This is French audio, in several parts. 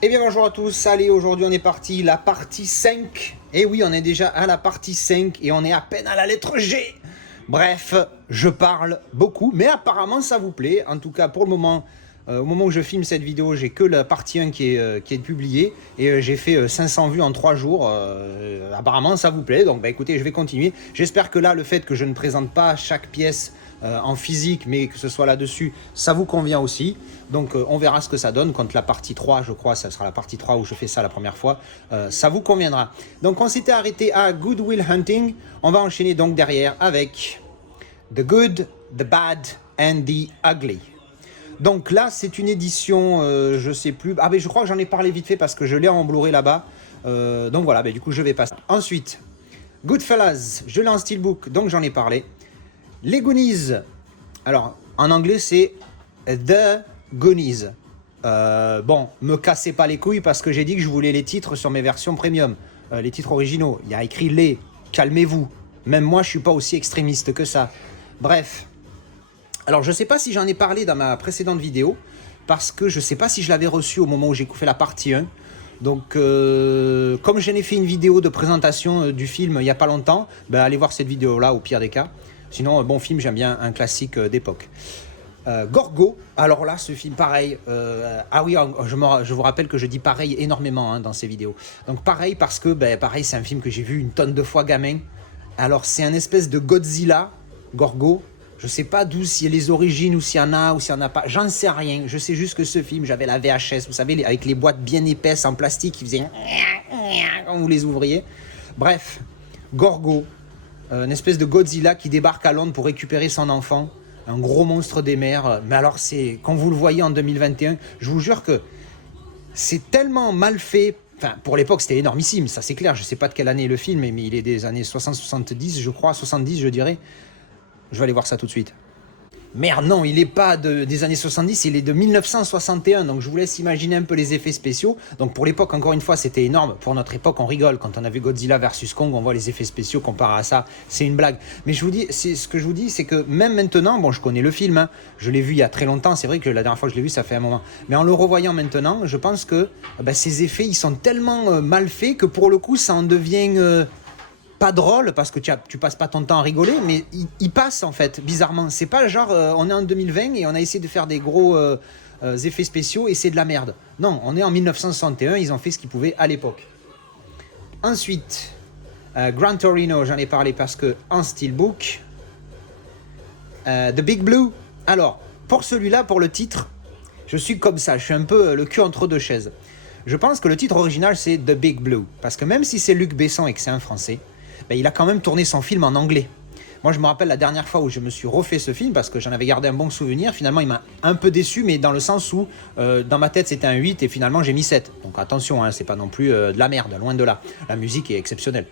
Eh bien bonjour à tous, allez aujourd'hui on est parti, la partie 5. Et oui on est déjà à la partie 5 et on est à peine à la lettre G. Bref, je parle beaucoup mais apparemment ça vous plaît. En tout cas pour le moment, au moment où je filme cette vidéo, j'ai que la partie 1 qui est publiée. Et j'ai fait 500 vues en 3 jours. Apparemment ça vous plaît, donc bah, écoutez je vais continuer. J'espère que là le fait que je ne présente pas chaque pièce en physique mais que ce soit là-dessus, ça vous convient aussi. Donc on verra ce que ça donne quand la partie 3, je crois, ça sera la partie 3 où je fais ça la première fois, ça vous conviendra. Donc on s'était arrêté à Good Will Hunting, on va enchaîner donc derrière avec The Good, The Bad and The Ugly. Donc là c'est une édition, je sais plus, ah mais je crois que j'en ai parlé vite fait parce que je l'ai en Blu-ray là-bas, donc voilà, du coup je vais passer. Ensuite, Goodfellas, je l'ai en steelbook, donc j'en ai parlé. Les Goonies, alors en anglais c'est The Goonies. Bon, me cassez pas les couilles parce que j'ai dit que je voulais les titres sur mes versions premium, les titres originaux. Il y a écrit les, calmez-vous. Même moi, je suis pas aussi extrémiste que ça. Bref. Alors, je sais pas si j'en ai parlé dans ma précédente vidéo parce que je sais pas si je l'avais reçu au moment où j'ai fait la partie 1. Donc, comme j'en ai fait une vidéo de présentation du film il y a pas longtemps, ben, allez voir cette vidéo-là au pire des cas. Sinon, bon film, j'aime bien un classique d'époque. Gorgo, alors là ce film pareil, ah oui je vous rappelle que je dis pareil énormément hein, dans ces vidéos, donc pareil parce que pareil c'est un film que j'ai vu une tonne de fois gamin. Alors c'est un espèce de Godzilla, Gorgo, je sais pas d'où s'il y a les origines ou s'il y en a ou s'il y en a pas, j'en sais rien, je sais juste que ce film j'avais la VHS, vous savez avec les boîtes bien épaisses en plastique qui faisaient quand vous les ouvriez. Bref, Gorgo, une espèce de Godzilla qui débarque à Londres pour récupérer son enfant. Un gros monstre des mers, mais alors c'est, quand vous le voyez en 2021, je vous jure que c'est tellement mal fait, enfin pour l'époque c'était énormissime, ça c'est clair, je sais pas de quelle année est le film, mais il est des années 60-70 je crois, 70 je dirais, je vais aller voir ça tout de suite. Merde, non, il n'est pas des années 70, il est de 1961, donc je vous laisse imaginer un peu les effets spéciaux. Donc pour l'époque, encore une fois, c'était énorme. Pour notre époque, on rigole. Quand on a vu Godzilla versus Kong, on voit les effets spéciaux comparés à ça, c'est une blague. Mais je vous dis, ce que je vous dis, c'est que même maintenant, bon, je connais le film, hein, je l'ai vu il y a très longtemps, c'est vrai que la dernière fois que je l'ai vu, ça fait un moment. Mais en le revoyant maintenant, je pense que ces effets, ils sont tellement mal faits que pour le coup, ça en devient... pas drôle parce que tu passes pas ton temps à rigoler, mais il passe en fait, bizarrement. C'est pas genre on est en 2020 et on a essayé de faire des gros effets spéciaux et c'est de la merde. Non, on est en 1961, ils ont fait ce qu'ils pouvaient à l'époque. Ensuite, Gran Torino, j'en ai parlé parce que en steelbook. The Big Blue. Alors, pour celui-là, pour le titre, je suis comme ça, je suis un peu le cul entre deux chaises. Je pense que le titre original c'est The Big Blue, parce que même si c'est Luc Besson et que c'est un français, il a quand même tourné son film en anglais. Moi je me rappelle la dernière fois où je me suis refait ce film parce que j'en avais gardé un bon souvenir, finalement il m'a un peu déçu, mais dans le sens où dans ma tête c'était un 8 et finalement j'ai mis 7. Donc attention, hein, c'est pas non plus de la merde, loin de là. La musique est exceptionnelle.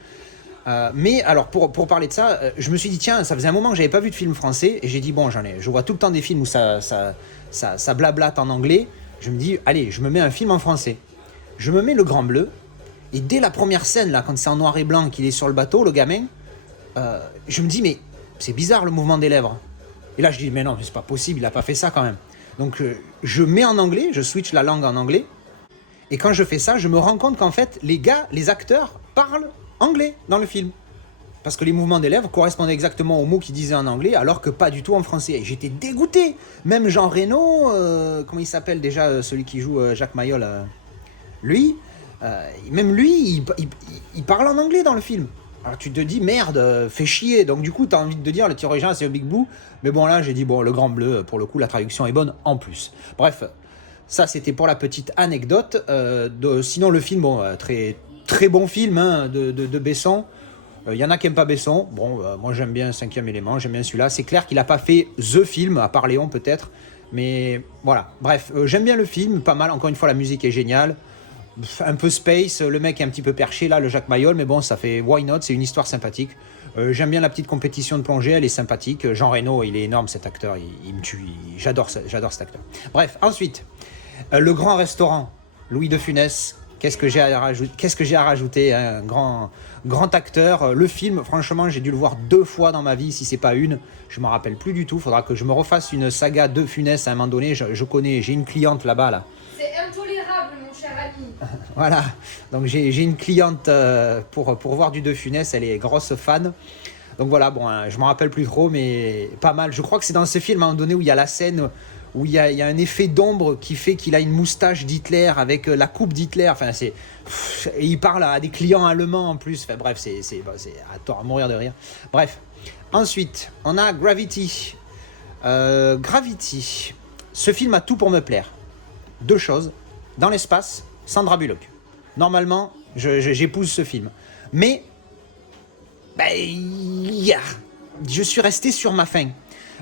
Mais alors pour parler de ça, je me suis dit tiens, ça faisait un moment que j'avais pas vu de film français et j'ai dit bon, je vois tout le temps des films où ça blablate en anglais. Je me dis allez, je me mets un film en français. Je me mets Le Grand Bleu. Et dès la première scène, là, quand c'est en noir et blanc, qu'il est sur le bateau, le gamin, je me dis, mais c'est bizarre le mouvement des lèvres. Et là, je dis, mais non, mais c'est pas possible, il a pas fait ça quand même. Donc, je mets en anglais, je switch la langue en anglais. Et quand je fais ça, je me rends compte qu'en fait, les acteurs parlent anglais dans le film. Parce que les mouvements des lèvres correspondaient exactement aux mots qu'ils disaient en anglais, alors que pas du tout en français. Et j'étais dégoûté. Même Jean Reno, comment il s'appelle déjà, celui qui joue Jacques Mayol, lui... même lui, il parle en anglais dans le film. Alors tu te dis, merde, fais chier. Donc du coup, tu as envie de dire, le tir original, c'est le Big Blue. Mais bon, là, j'ai dit, bon, Le Grand Bleu, pour le coup, la traduction est bonne en plus. Bref, ça, c'était pour la petite anecdote. Sinon, le film, bon, très, très bon film hein, de Besson. Il y en a qui n'aiment pas Besson. Bon, moi, j'aime bien Cinquième élément, j'aime bien celui-là. C'est clair qu'il n'a pas fait The Film, à part Léon, peut-être. Mais voilà, bref, j'aime bien le film, pas mal. Encore une fois, la musique est géniale. Un peu space, le mec est un petit peu perché là, le Jacques Mayol, mais bon, ça fait why not, c'est une histoire sympathique. J'aime bien la petite compétition de plongée, elle est sympathique. Jean Reno, il est énorme cet acteur, il me tue, j'adore cet acteur. Bref, ensuite, Le Grand Restaurant, Louis de Funès, qu'est-ce que j'ai à rajouter, un grand acteur. Le film, franchement, j'ai dû le voir 2 fois dans ma vie, si c'est pas une, je m'en rappelle plus du tout, faudra que je me refasse une saga de Funès à un moment donné, je connais, j'ai une cliente là-bas là. C'est intolérable imbattable, mon cher ami. Voilà, donc j'ai une cliente pour voir du De Funès, elle est grosse fan. Donc voilà, bon, hein, je m'en rappelle plus trop, mais pas mal. Je crois que c'est dans ce film à un moment donné où il y a la scène où il y a un effet d'ombre qui fait qu'il a une moustache d'Hitler avec la coupe d'Hitler. Enfin, et il parle à des clients allemands en plus. Enfin bref, c'est à mourir de rire. Bref, ensuite, on a Gravity. Gravity. Ce film a tout pour me plaire. Deux choses. Dans l'espace, Sandra Bullock. Normalement, j'épouse ce film. Mais, je suis resté sur ma faim.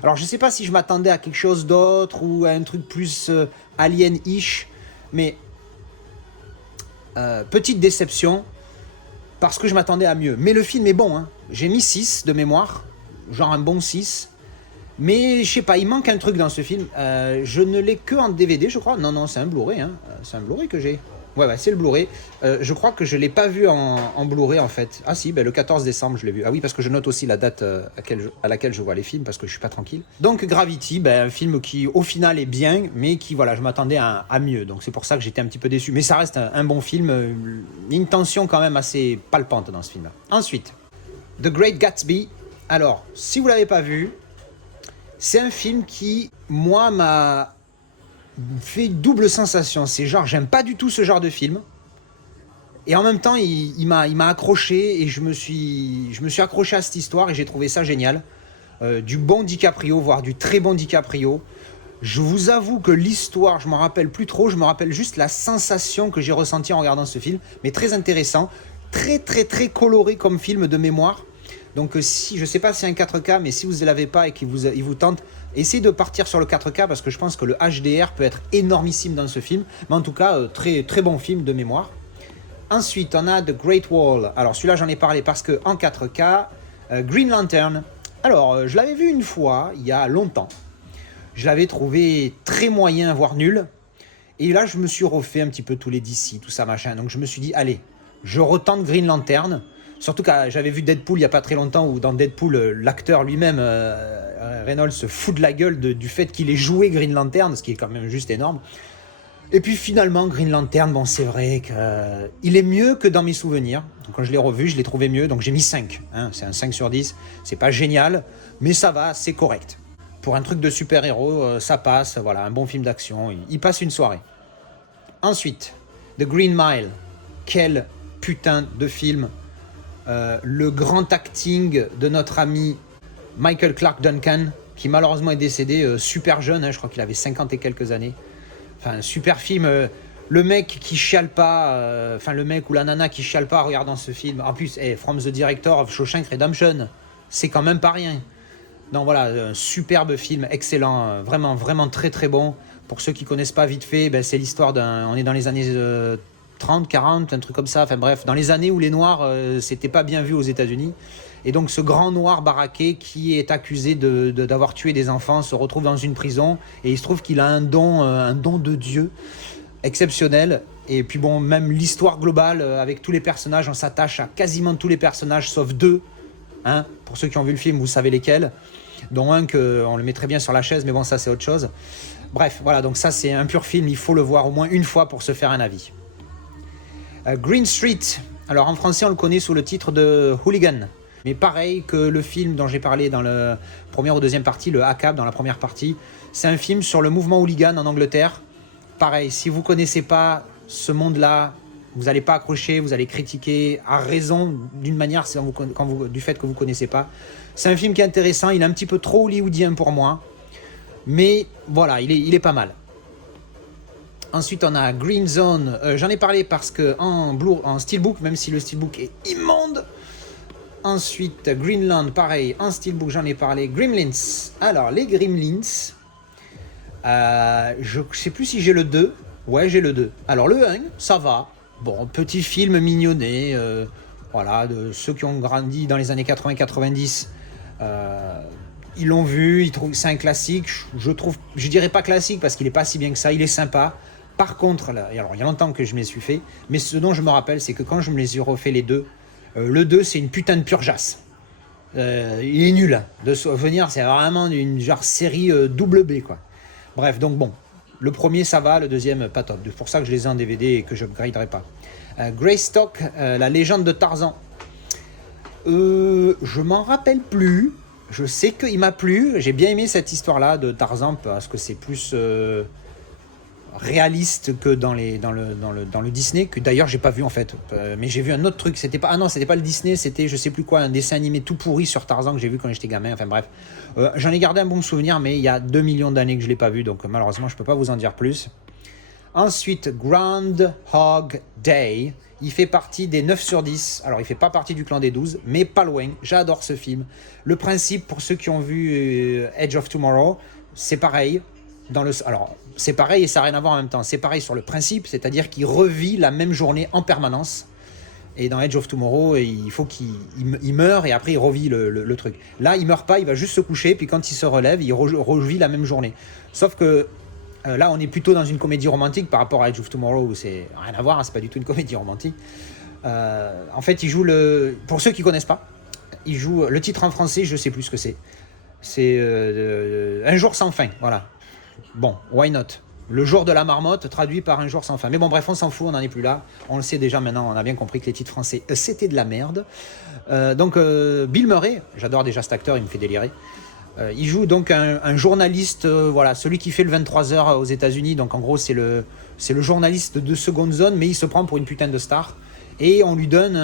Alors, je ne sais pas si je m'attendais à quelque chose d'autre ou à un truc plus alien-ish. Mais, petite déception, parce que je m'attendais à mieux. Mais le film est bon. Hein. J'ai mis 6 de mémoire, genre un bon 6. Mais je sais pas, il manque un truc dans ce film. Je ne l'ai que en DVD, je crois. Non, c'est un Blu-ray. Hein. C'est un Blu-ray que j'ai. Ouais, c'est le Blu-ray. Je crois que je ne l'ai pas vu en Blu-ray, en fait. Ah si, le 14 décembre, je l'ai vu. Ah oui, parce que je note aussi la date à laquelle je vois les films, parce que je suis pas tranquille. Donc Gravity, un film qui, au final, est bien, mais qui, voilà, je m'attendais à mieux. Donc c'est pour ça que j'étais un petit peu déçu. Mais ça reste un bon film. Une tension quand même assez palpante dans ce film-là. Ensuite, The Great Gatsby. Alors, si vous ne l'avez pas vu... C'est un film qui, moi, m'a fait double sensation. C'est genre, j'aime pas du tout ce genre de film. Et en même temps, il m'a accroché et je me suis accroché à cette histoire et j'ai trouvé ça génial. Du bon DiCaprio, voire du très bon DiCaprio. Je vous avoue que l'histoire, je m'en rappelle plus trop. Je me rappelle juste la sensation que j'ai ressentie en regardant ce film. Mais très intéressant. Très, très, très coloré comme film de mémoire. Donc si, je ne sais pas si c'est un 4K, mais si vous ne l'avez pas et qu'il vous tente, essayez de partir sur le 4K parce que je pense que le HDR peut être énormissime dans ce film. Mais en tout cas, très, très bon film de mémoire. Ensuite, on a The Great Wall. Alors celui-là, j'en ai parlé parce qu'en 4K, Green Lantern. Alors, je l'avais vu une fois, il y a longtemps. Je l'avais trouvé très moyen, voire nul. Et là, je me suis refait un petit peu tous les DC, tout ça, machin. Donc je me suis dit, allez, je retente Green Lantern. Surtout que j'avais vu Deadpool il n'y a pas très longtemps, où dans Deadpool, l'acteur lui-même, Reynolds, se fout de la gueule du fait qu'il ait joué Green Lantern, ce qui est quand même juste énorme. Et puis finalement, Green Lantern, bon, c'est vrai qu'il est mieux que dans mes souvenirs. Donc, quand je l'ai revu, je l'ai trouvé mieux, donc j'ai mis 5. Hein, c'est un 5 sur 10. C'est pas génial, mais ça va, c'est correct. Pour un truc de super-héros, ça passe, voilà, un bon film d'action, il passe une soirée. Ensuite, The Green Mile. Quel putain de film. Le grand acting de notre ami Michael Clarke Duncan, qui malheureusement est décédé super jeune, hein, je crois qu'il avait 50 et quelques années. Enfin, super film. Le mec qui chiale pas, le mec ou la nana qui chiale pas en regardant ce film. En plus, From the Director of Shawshank Redemption, c'est quand même pas rien. Donc voilà, un superbe film, excellent, vraiment, vraiment très très bon. Pour ceux qui connaissent pas vite fait, c'est l'histoire on est dans les années 30, 40, un truc comme ça, enfin bref, dans les années où les Noirs, c'était pas bien vu aux États-Unis. Et donc ce grand noir baraqué qui est accusé d'avoir tué des enfants se retrouve dans une prison et il se trouve qu'il a un don de Dieu exceptionnel. Et puis bon, même l'histoire globale avec tous les personnages, on s'attache à quasiment tous les personnages sauf 2. Hein, pour ceux qui ont vu le film, vous savez lesquels. Dont un qu'on le mettrait bien sur la chaise, mais bon, ça c'est autre chose. Bref, voilà, donc ça c'est un pur film, il faut le voir au moins une fois pour se faire un avis. Green Street, alors en français on le connaît sous le titre de Hooligan. Mais pareil que le film dont j'ai parlé dans la première ou deuxième partie, le ACAB dans la première partie, c'est un film sur le mouvement hooligan en Angleterre. Pareil, si vous ne connaissez pas ce monde-là, vous n'allez pas accrocher, vous allez critiquer à raison d'une manière du fait que vous ne connaissez pas. C'est un film qui est intéressant, il est un petit peu trop hollywoodien pour moi, mais voilà, il est pas mal. Ensuite, on a Green Zone. J'en ai parlé parce que en steelbook, même si le steelbook est immonde. Ensuite, Greenland, pareil, en steelbook, j'en ai parlé. Gremlins. Alors, les Gremlins, je ne sais plus si j'ai le 2. Ouais, j'ai le 2. Alors, le 1, ça va. Bon, petit film mignonné. Voilà, de ceux qui ont grandi dans les années 80-90. Ils l'ont vu, ils trouvent que c'est un classique. Je dirais pas classique parce qu'il est pas si bien que ça. Il est sympa. Par contre, là, alors il y a longtemps que je me les suis fait, mais ce dont je me rappelle, c'est que quand je me les ai refait les deux, le 2, c'est une putain de purgeasse. Il est nul. De souvenir, c'est vraiment une genre série double B, quoi. Bref, donc bon. Le premier, ça va, le deuxième, pas top. C'est pour ça que je les ai en DVD et que je upgraderai pas. Greystock, la légende de Tarzan. Je m'en rappelle plus. Je sais qu'il m'a plu. J'ai bien aimé cette histoire-là de Tarzan parce que c'est plus réaliste que dans le Disney, que d'ailleurs j'ai pas vu en fait. Mais j'ai vu un autre truc. C'était pas le Disney, c'était je sais plus quoi, un dessin animé tout pourri sur Tarzan que j'ai vu quand j'étais gamin. Enfin bref, j'en ai gardé un bon souvenir, mais il y a 2 millions d'années que je l'ai pas vu, donc malheureusement je peux pas vous en dire plus. Ensuite, Groundhog Day. Il fait partie des 9 sur 10. Alors, il fait pas partie du clan des 12, mais pas loin. J'adore ce film. Le principe, pour ceux qui ont vu Edge of Tomorrow, c'est pareil. Alors, c'est pareil et ça n'a rien à voir en même temps. C'est pareil sur le principe, c'est-à-dire qu'il revit la même journée en permanence. Et dans Edge of Tomorrow, il faut qu'il meure et après il revit le truc. Là, il meurt pas, il va juste se coucher, puis quand il se relève, il revit la même journée. Sauf que là, on est plutôt dans une comédie romantique par rapport à Edge of Tomorrow où c'est rien à voir, hein, c'est pas du tout une comédie romantique. En fait, il joue pour ceux qui connaissent pas, il joue le titre en français, je sais plus ce que c'est. C'est Un jour sans fin, voilà. Bon, why not? Le jour de la marmotte traduit par Un jour sans fin. Mais bon, bref, on s'en fout, on n'en est plus là. On le sait déjà maintenant, on a bien compris que les titres français, c'était de la merde. Donc, Bill Murray, j'adore déjà cet acteur, il me fait délirer. Il joue donc un journaliste, voilà, celui qui fait le 23h aux États-Unis. Donc en gros, c'est le journaliste de seconde zone, mais il se prend pour une putain de star. Et on lui donne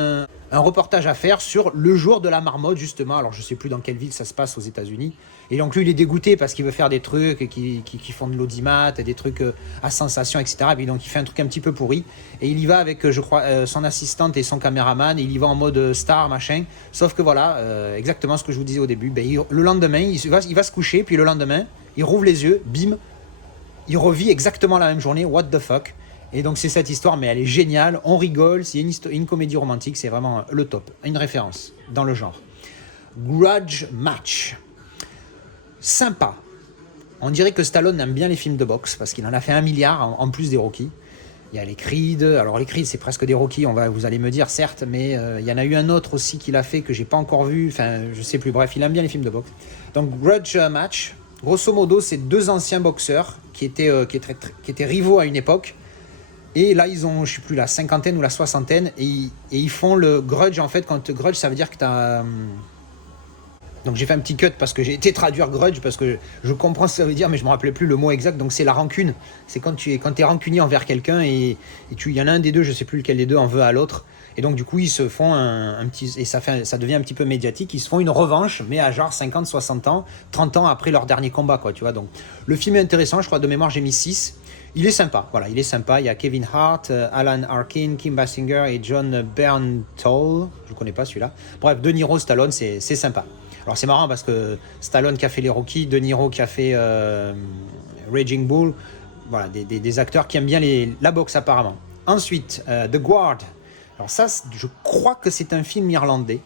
un reportage à faire sur le jour de la marmotte, justement. Alors je sais plus dans quelle ville ça se passe aux États-Unis. Et donc lui, il est dégoûté parce qu'il veut faire des trucs qui font de l'audimat, des trucs à sensation, etc. Et puis donc il fait un truc un petit peu pourri. Et il y va avec, je crois, son assistante et son caméraman. Et il y va en mode star, machin. Sauf que voilà, exactement ce que je vous disais au début. Le lendemain, il va se coucher. Puis le lendemain, il rouvre les yeux, bim, il revit exactement la même journée. What the fuck? Et donc c'est cette histoire, mais elle est géniale. On rigole. C'est une comédie romantique. C'est vraiment le top. Une référence dans le genre. Grudge Match. Sympa. On dirait que Stallone aime bien les films de boxe parce qu'il en a fait 1 milliard en plus des Rocky. Il y a les Creed. Alors les Creed, c'est presque des Rocky, vous allez me dire, certes, mais il y en a eu un autre aussi qu'il a fait que j'ai pas encore vu. Enfin, je sais plus. Bref, il aime bien les films de boxe. Donc Grudge Match. Grosso modo, c'est 2 anciens boxeurs qui étaient rivaux à une époque. Et là, ils ont, je sais plus, la cinquantaine ou la soixantaine. Et ils font le grudge. En fait, quand grudge, ça veut dire que tu as... Donc j'ai fait un petit cut parce que j'ai été traduire grudge parce que je comprends ce que ça veut dire mais je me rappelais plus le mot exact. Donc c'est la rancune. C'est quand tu es rancunier envers quelqu'un et il y en a un des deux, je sais plus lequel des deux en veut à l'autre. Et donc du coup ils se font un petit, et ça devient un petit peu médiatique. Ils se font une revanche mais à genre 50, 60 ans, 30 ans après leur dernier combat, quoi, tu vois. Donc le film est intéressant, je crois de mémoire j'ai mis 6. Il est sympa, voilà, il est sympa. Il y a Kevin Hart, Alan Arkin, Kim Basinger et John Bernthal. Je connais pas celui-là. Bref, De Niro, Stallone, c'est sympa. Alors c'est marrant parce que Stallone qui a fait les Rocky, De Niro qui a fait Raging Bull, voilà, des acteurs qui aiment bien la boxe apparemment. Ensuite, The Guard. Alors ça, je crois que c'est un film irlandais.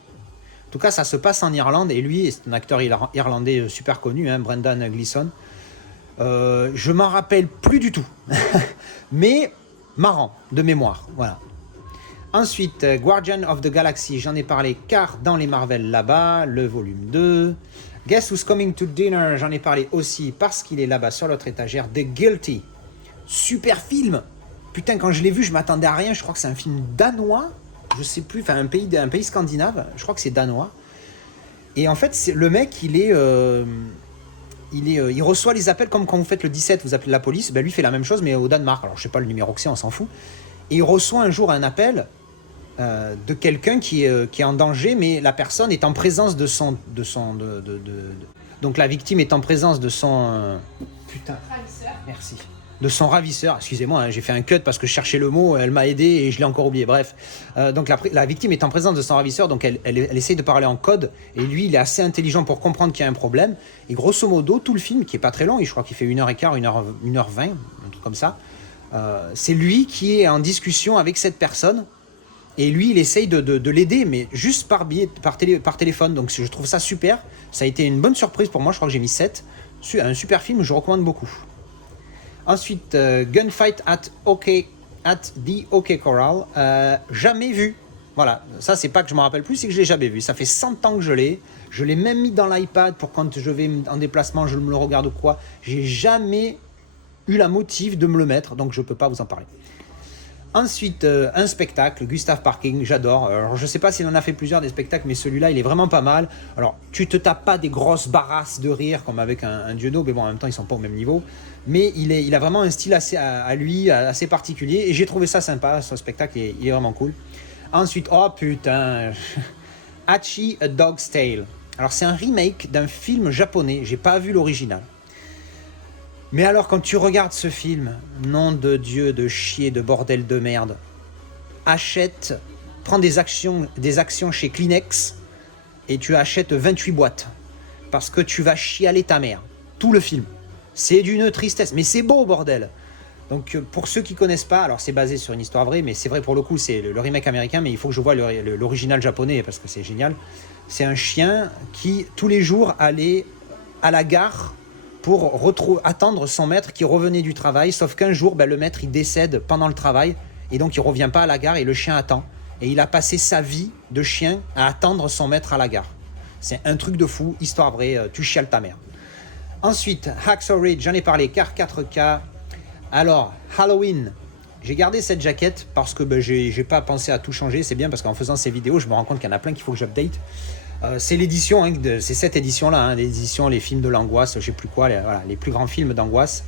En tout cas, ça se passe en Irlande et lui, c'est un acteur irlandais super connu, hein, Brendan Gleeson. Je m'en rappelle plus du tout, mais marrant, de mémoire, voilà. Ensuite, Guardian of the Galaxy, j'en ai parlé car dans les Marvel là-bas, le volume 2. Guess Who's Coming to Dinner, j'en ai parlé aussi parce qu'il est là-bas sur l'autre étagère. The Guilty, super film. Putain, quand je l'ai vu, je m'attendais à rien. Je crois que c'est un film danois, je sais plus, enfin un pays scandinave. Je crois que c'est danois. Et en fait, le mec, il reçoit les appels comme quand vous faites le 17, vous appelez la police. Ben lui fait la même chose, mais au Danemark. Alors je sais pas le numéro que c'est, on s'en fout. Et il reçoit un jour un appel de quelqu'un qui est en danger, mais la personne est en présence de son... Donc la victime est en présence de son... Ravisseur. Merci. De son ravisseur. Excusez-moi, hein, j'ai fait un cut parce que je cherchais le mot, elle m'a aidé et je l'ai encore oublié. Bref. Donc la victime est en présence de son ravisseur, donc elle essaye de parler en code, et lui, il est assez intelligent pour comprendre qu'il y a un problème. Et grosso modo, tout le film, qui est pas très long, et je crois qu'il fait 1h15, 1h20, un truc comme ça, c'est lui qui est en discussion avec cette personne. Et lui, il essaye de l'aider, mais juste par téléphone. Donc je trouve ça super. Ça a été une bonne surprise pour moi. Je crois que j'ai mis 7. Un super film, je recommande beaucoup. Ensuite, Gunfight at the OK Corral. Jamais vu. Voilà, ça c'est pas que je me rappelle plus, c'est que je l'ai jamais vu. Ça fait 100 ans que je l'ai. Je l'ai même mis dans l'iPad pour quand je vais en déplacement, je me le regarde ou quoi. J'ai jamais eu la motive de me le mettre, donc je peux pas vous en parler. Ensuite, un spectacle, Gustave Parking, j'adore. Alors, je sais pas s'il en a fait plusieurs des spectacles, mais celui-là, il est vraiment pas mal. Alors, tu te tapes pas des grosses barrasses de rire comme avec un Diono, mais bon, en même temps, ils sont pas au même niveau. Mais il a vraiment un style assez à lui, assez particulier, et j'ai trouvé ça sympa, ce spectacle, il est vraiment cool. Ensuite, oh putain, Hachi, A Dog's Tale. Alors, c'est un remake d'un film japonais, j'ai pas vu l'original. Mais alors, quand tu regardes ce film, nom de Dieu, de chier, de bordel de merde, achète, prends des actions chez Kleenex et tu achètes 28 boîtes. Parce que tu vas chialer ta mère. Tout le film. C'est d'une tristesse. Mais c'est beau, bordel. Donc, pour ceux qui connaissent pas, alors c'est basé sur une histoire vraie, mais c'est vrai pour le coup, c'est le remake américain, mais il faut que je voie l'original japonais parce que c'est génial. C'est un chien qui, tous les jours, allait à la gare pour attendre son maître qui revenait du travail, sauf qu'un jour, le maître il décède pendant le travail, et donc il revient pas à la gare, et le chien attend. Et il a passé sa vie de chien à attendre son maître à la gare. C'est un truc de fou, histoire vraie, tu chiales ta mère. Ensuite, Hacksaw Ridge, j'en ai parlé, car 4K. Alors, Halloween, j'ai gardé cette jaquette parce que j'ai pas pensé à tout changer, c'est bien parce qu'en faisant ces vidéos, je me rends compte qu'il y en a plein qu'il faut que j'update. C'est l'édition, c'est cette édition-là, l'édition, les films de l'angoisse, je sais plus quoi, les plus grands films d'angoisse.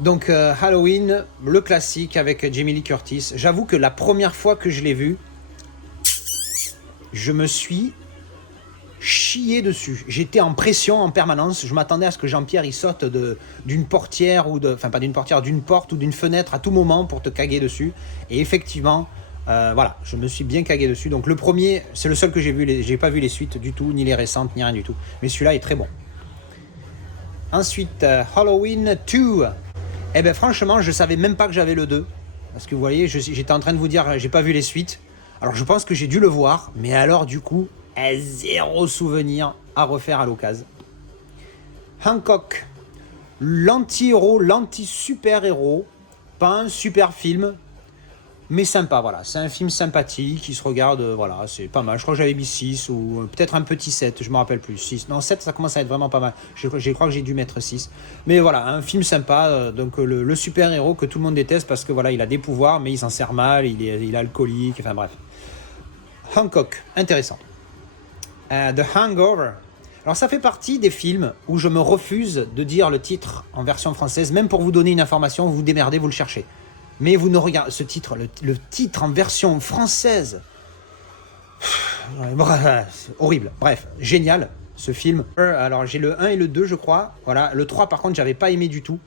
Donc Halloween, le classique avec Jamie Lee Curtis. J'avoue que la première fois que je l'ai vu, je me suis chié dessus. J'étais en pression en permanence. Je m'attendais à ce que Jean-Pierre il saute d'une portière enfin pas d'une portière, d'une porte ou d'une fenêtre à tout moment pour te caguer dessus. Et effectivement. Voilà, je me suis bien cagué dessus. Donc le premier, c'est le seul que j'ai vu. J'ai pas vu les suites du tout, ni les récentes, ni rien du tout. Mais celui-là est très bon. Ensuite, Halloween 2. Eh ben franchement, je savais même pas que j'avais le 2. Parce que vous voyez, j'étais en train de vous dire, j'ai pas vu les suites. Alors je pense que j'ai dû le voir. Mais alors du coup, zéro souvenir à refaire à l'occasion. Hancock. L'anti-héros, l'anti-super-héros. Pas un super film. Mais sympa, voilà, c'est un film sympathique, qui se regarde, voilà, c'est pas mal. Je crois que j'avais mis 6 ou peut-être un petit 7, je me rappelle plus. 6, non, 7, ça commence à être vraiment pas mal. Je crois que j'ai dû mettre 6. Mais voilà, un film sympa, donc le super-héros que tout le monde déteste parce que voilà, il a des pouvoirs, mais il s'en sert mal, il est alcoolique, enfin bref. Hancock, intéressant. The Hangover. Alors ça fait partie des films où je me refuse de dire le titre en version française, même pour vous donner une information, vous vous démerdez, vous le cherchez. Mais vous ne regardez ce titre, le titre en version française, c'est horrible. Bref, génial ce film. Alors j'ai le 1 et le 2 je crois. Voilà, le 3 par contre j'avais pas aimé du tout.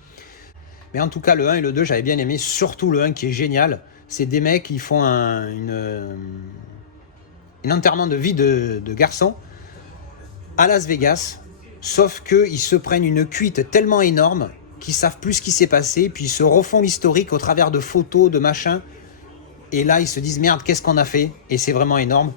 Mais en tout cas le 1 et le 2 j'avais bien aimé, surtout le 1 qui est génial. C'est des mecs qui font une enterrement de vie de garçon à Las Vegas. Sauf qu'ils se prennent une cuite tellement énorme qui savent plus ce qui s'est passé, puis ils se refont l'historique au travers de photos, de machins, et là ils se disent merde, qu'est-ce qu'on a fait, et c'est vraiment énorme.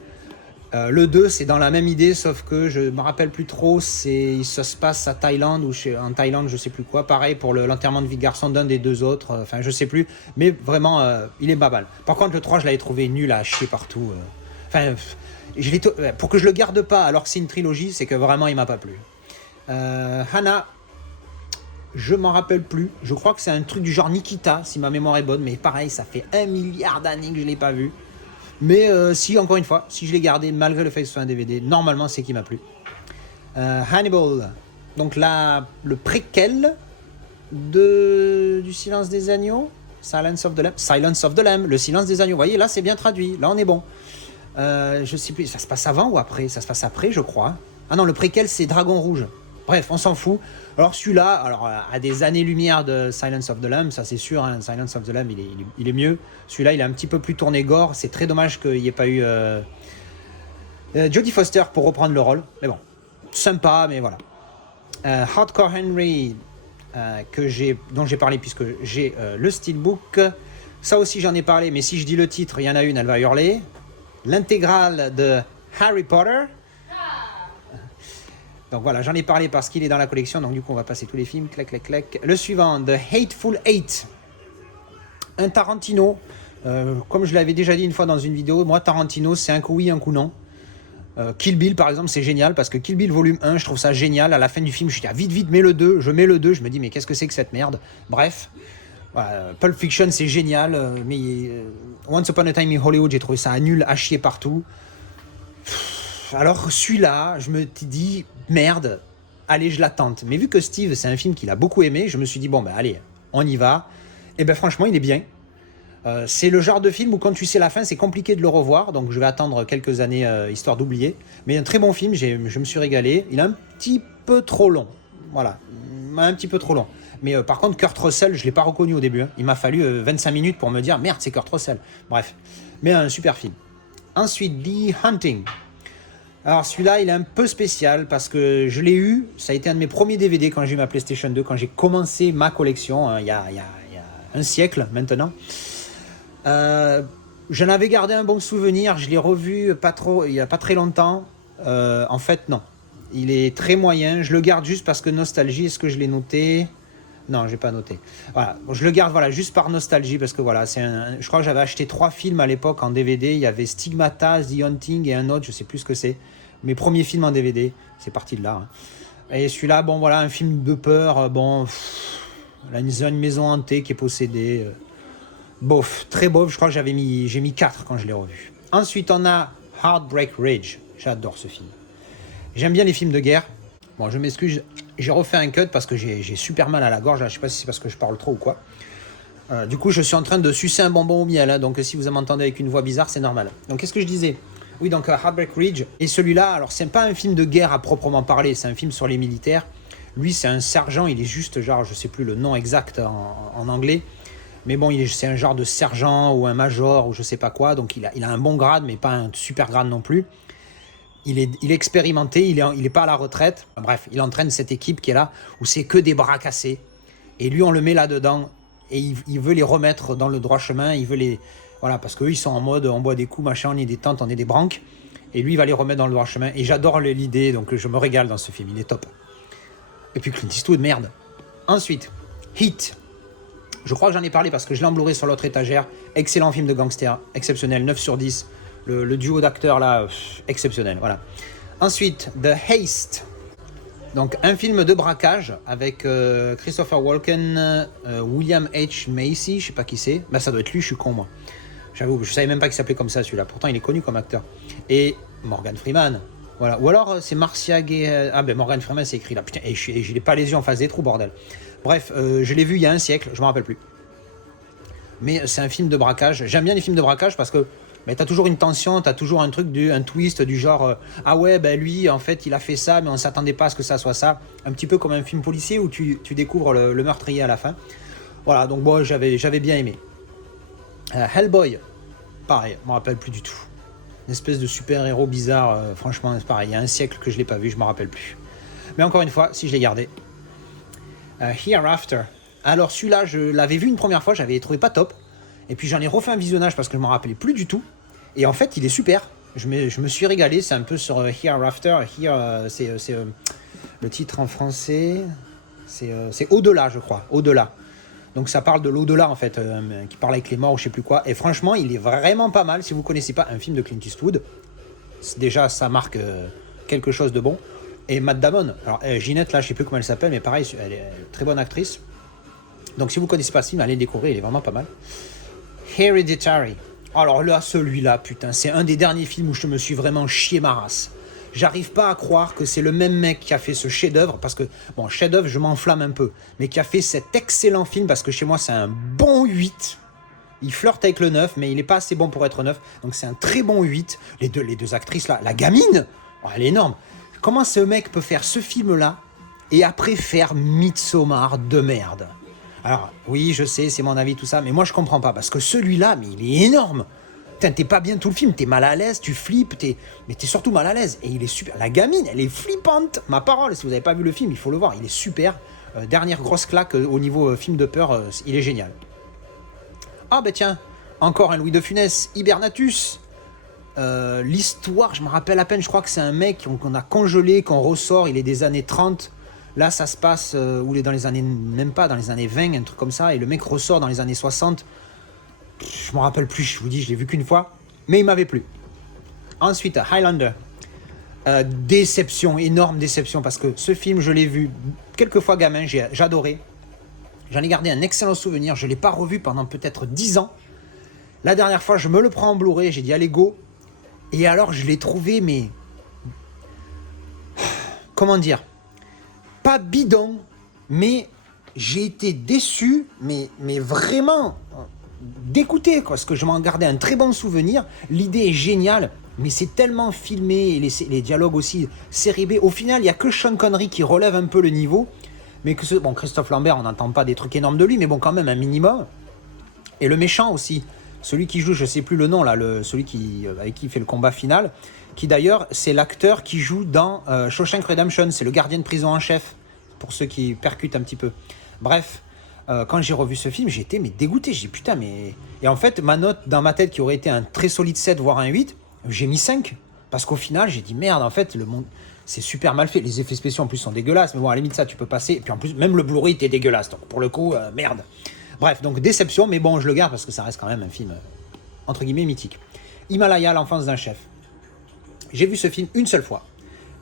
Le 2 c'est dans la même idée, sauf que je me rappelle plus trop, ça se passe à Thaïlande, ou en Thaïlande je sais plus quoi, pareil pour l'enterrement de vie de garçon d'un des deux autres, enfin je sais plus, mais vraiment il est pas mal. Par contre le 3 je l'avais trouvé nul à chier partout, pour que je le garde pas alors que c'est une trilogie, c'est que vraiment il m'a pas plu. Hannah, je m'en rappelle plus. Je crois que c'est un truc du genre Nikita, si ma mémoire est bonne. Mais pareil, ça fait 1 milliard d'années que je ne l'ai pas vu. Mais si, encore une fois, si je l'ai gardé, malgré le fait que ce soit un DVD, normalement, c'est qu'il m'a plu. Hannibal. Donc là, le préquel du Silence des Agneaux. Silence of the Lamb. Le Silence des Agneaux. Vous voyez, là, c'est bien traduit. Là, on est bon. Je sais plus, ça se passe avant ou après? Ça se passe après, je crois. Ah non, le préquel, c'est Dragon Rouge. Bref, on s'en fout. Alors celui-là, à des années-lumière de Silence of the Lamb, ça c'est sûr, hein, Silence of the Lamb, il est mieux. Celui-là, il est un petit peu plus tourné gore. C'est très dommage qu'il n'y ait pas eu Jodie Foster pour reprendre le rôle. Mais bon, sympa, mais voilà. Hardcore Henry, dont j'ai parlé puisque j'ai le steelbook. Ça aussi, j'en ai parlé, mais si je dis le titre, il y en a une, elle va hurler. L'intégrale de Harry Potter. Donc voilà, j'en ai parlé parce qu'il est dans la collection, donc du coup on va passer tous les films, clac clac clac. Le suivant, The Hateful Eight. Un Tarantino, comme je l'avais déjà dit une fois dans une vidéo, moi Tarantino c'est un coup oui, un coup non. Kill Bill par exemple, c'est génial parce que Kill Bill volume 1, je trouve ça génial. À la fin du film, je dis vite, mets le 2, je mets le 2, je me dis mais qu'est-ce que c'est que cette merde. Bref, voilà, Pulp Fiction c'est génial, mais Once Upon a Time in Hollywood, j'ai trouvé ça nul, à chier partout. Alors celui-là, je me dis merde, allez je l'attente. Mais vu que Steve c'est un film qu'il a beaucoup aimé, je me suis dit bon ben allez, on y va. Et ben franchement il est bien. C'est le genre de film où quand tu sais la fin, c'est compliqué de le revoir, donc je vais attendre quelques années histoire d'oublier. Mais un très bon film, je me suis régalé. Il est un petit peu trop long, voilà, un petit peu trop long. Mais par contre, Kurt Russell, je ne l'ai pas reconnu au début. Hein. Il m'a fallu 25 minutes pour me dire merde, c'est Kurt Russell. Bref, mais un super film. Ensuite, The Hunting. Alors celui-là, il est un peu spécial parce que je l'ai eu, ça a été un de mes premiers DVD quand j'ai eu ma PlayStation 2, quand j'ai commencé ma collection, hein, il y a un siècle maintenant. J'en avais gardé un bon souvenir, je l'ai revu il n'y a pas très longtemps. En fait, non. Il est très moyen, je le garde juste parce que nostalgie. Est-ce que je l'ai noté ? Non, j'ai pas noté. Voilà, je le garde voilà, juste par nostalgie parce que voilà, je crois que j'avais acheté 3 films à l'époque en DVD. Il y avait Stigmata, The Hunting et un autre, je sais plus ce que c'est. Mes premiers films en DVD, c'est parti de là. Hein. Et celui-là, bon voilà, un film de peur, bon, là, une maison hantée qui est possédée. Bof, très bof, je crois que j'ai mis 4 quand je l'ai revu. Ensuite, on a Heartbreak Ridge. J'adore ce film. J'aime bien les films de guerre. Bon, je m'excuse, j'ai refait un cut parce que j'ai super mal à la gorge. Je sais pas si c'est parce que je parle trop ou quoi. Du coup, je suis en train de sucer un bonbon au miel. Hein, donc, si vous m'entendez avec une voix bizarre, c'est normal. Donc, qu'est-ce que je disais ? Oui, donc Heartbreak Ridge. Et celui-là, alors, c'est pas un film de guerre à proprement parler. C'est un film sur les militaires. Lui, c'est un sergent. Il est juste, genre, je sais plus le nom exact en anglais. Mais bon, c'est un genre de sergent ou un major ou je sais pas quoi. Donc, il a un bon grade, mais pas un super grade non plus. Il est expérimenté, il est pas à la retraite. Bref, il entraîne cette équipe qui est là, où c'est que des bras cassés. Et lui, on le met là-dedans. Et il veut les remettre dans le droit chemin. Il veut les... Voilà, parce qu'eux, ils sont en mode, on boit des coups, machin, on est des tentes, on est des branques. Et lui, il va les remettre dans le droit chemin. Et j'adore l'idée, donc je me régale dans ce film, il est top. Et puis Clint Eastwood, merde. Ensuite, Heat. Je crois que j'en ai parlé parce que je l'ai emblouré sur l'autre étagère. Excellent film de gangster, exceptionnel, 9 sur 10. Le duo d'acteurs là, exceptionnel, voilà. Ensuite, The Haste. Donc un film de braquage avec Christopher Walken, William H. Macy, je sais pas qui c'est. Bah ça doit être lui, je suis con moi. J'avoue, je savais même pas qu'il s'appelait comme ça celui-là. Pourtant il est connu comme acteur. Et Morgan Freeman. Voilà. Ou alors c'est Marcia Gay. Ah ben Morgan Freeman c'est écrit là. Putain, et je n'ai pas les yeux en face des trous, bordel. Bref, je l'ai vu il y a un siècle, je me rappelle plus. Mais c'est un film de braquage. J'aime bien les films de braquage parce que mais t'as toujours une tension, t'as toujours un truc, un twist du genre ah ouais, ben lui, en fait, il a fait ça, mais on s'attendait pas à ce que ça soit ça. Un petit peu comme un film policier où tu découvres le meurtrier à la fin. Voilà, donc bon, j'avais bien aimé. Hellboy, pareil, je me rappelle plus du tout. Une espèce de super-héros bizarre, franchement, c'est pareil, il y a un siècle que je l'ai pas vu, je me rappelle plus. Mais encore une fois, si je l'ai gardé. Hereafter. Alors celui-là, je l'avais vu une première fois, j'avais trouvé pas top. Et puis j'en ai refait un visionnage parce que je me rappelais plus du tout. Et en fait, il est super. Je me suis régalé. C'est un peu sur Hereafter. C'est le titre en français. C'est Au-delà, je crois. Au-delà. Donc ça parle de l'au-delà en fait, qui parle avec les morts ou je sais plus quoi. Et franchement, il est vraiment pas mal. Si vous connaissez pas un film de Clint Eastwood, déjà ça marque quelque chose de bon. Et Matt Damon. Alors Ginette là, je sais plus comment elle s'appelle, mais pareil, elle est une très bonne actrice. Donc si vous connaissez pas ce film, allez le découvrir. Il est vraiment pas mal. Hereditary. Alors là, celui-là, putain, c'est un des derniers films où je me suis vraiment chié ma race. J'arrive pas à croire que c'est le même mec qui a fait ce chef-d'œuvre, parce que, bon, chef-d'œuvre, je m'enflamme un peu, mais qui a fait cet excellent film, parce que chez moi, c'est un bon 8. Il flirte avec le 9, mais il est pas assez bon pour être 9, donc c'est un très bon 8. Les deux actrices, là, la gamine, oh, elle est énorme. Comment ce mec peut faire ce film-là, et après faire Midsommar de merde ? Alors, oui, je sais, c'est mon avis, tout ça, mais moi, je comprends pas, parce que celui-là, mais il est énorme. Putain, t'es pas bien tout le film, t'es mal à l'aise, tu flippes, mais t'es surtout mal à l'aise. Et il est super. La gamine, elle est flippante. Ma parole, si vous avez pas vu le film, il faut le voir, il est super. Dernière grosse claque au niveau film de peur, il est génial. Ah, ben tiens, encore un Louis de Funès, Hibernatus. L'histoire, je me rappelle à peine, je crois que c'est un mec qu'on a congelé, qu'on ressort, il est des années 30. Là, ça se passe, où il est dans les années, même pas, dans les années 20, un truc comme ça, et le mec ressort dans les années 60. Je me rappelle plus, je vous dis, je l'ai vu qu'une fois, mais il m'avait plu. Ensuite, Highlander. Déception, énorme déception, parce que ce film, je l'ai vu quelques fois gamin, j'adorais. J'en ai gardé un excellent souvenir, je ne l'ai pas revu pendant peut-être 10 ans. La dernière fois, je me le prends en Blu-ray, j'ai dit allez go. Et alors, je l'ai trouvé, mais... Comment dire? Pas bidon, mais j'ai été déçu, mais vraiment dégoûté, quoi, parce que je m'en gardais un très bon souvenir. L'idée est géniale, mais c'est tellement filmé, et les dialogues aussi, série B. Au final, il n'y a que Sean Connery qui relève un peu le niveau, mais que bon, Christophe Lambert, on n'entend pas des trucs énormes de lui, mais bon, quand même, un minimum. Et le méchant aussi, celui qui joue, je sais plus le nom, là, celui avec qui il fait le combat final, qui d'ailleurs, c'est l'acteur qui joue dans Shawshank Redemption, c'est le gardien de prison en chef, pour ceux qui percutent un petit peu. Bref, quand j'ai revu ce film, j'étais dégoûté, j'ai dit putain, mais... Et en fait, ma note dans ma tête, qui aurait été un très solide 7, voire un 8, j'ai mis 5, parce qu'au final, j'ai dit merde, en fait, le monde... C'est super mal fait, les effets spéciaux en plus sont dégueulasses, mais bon, à la limite, ça, tu peux passer, et puis en plus, même le Blu-ray était dégueulasse, donc pour le coup, merde. Bref, donc déception, mais bon, je le garde parce que ça reste quand même un film, entre guillemets, mythique. Himalaya, l'enfance d'un chef. J'ai vu ce film une seule fois.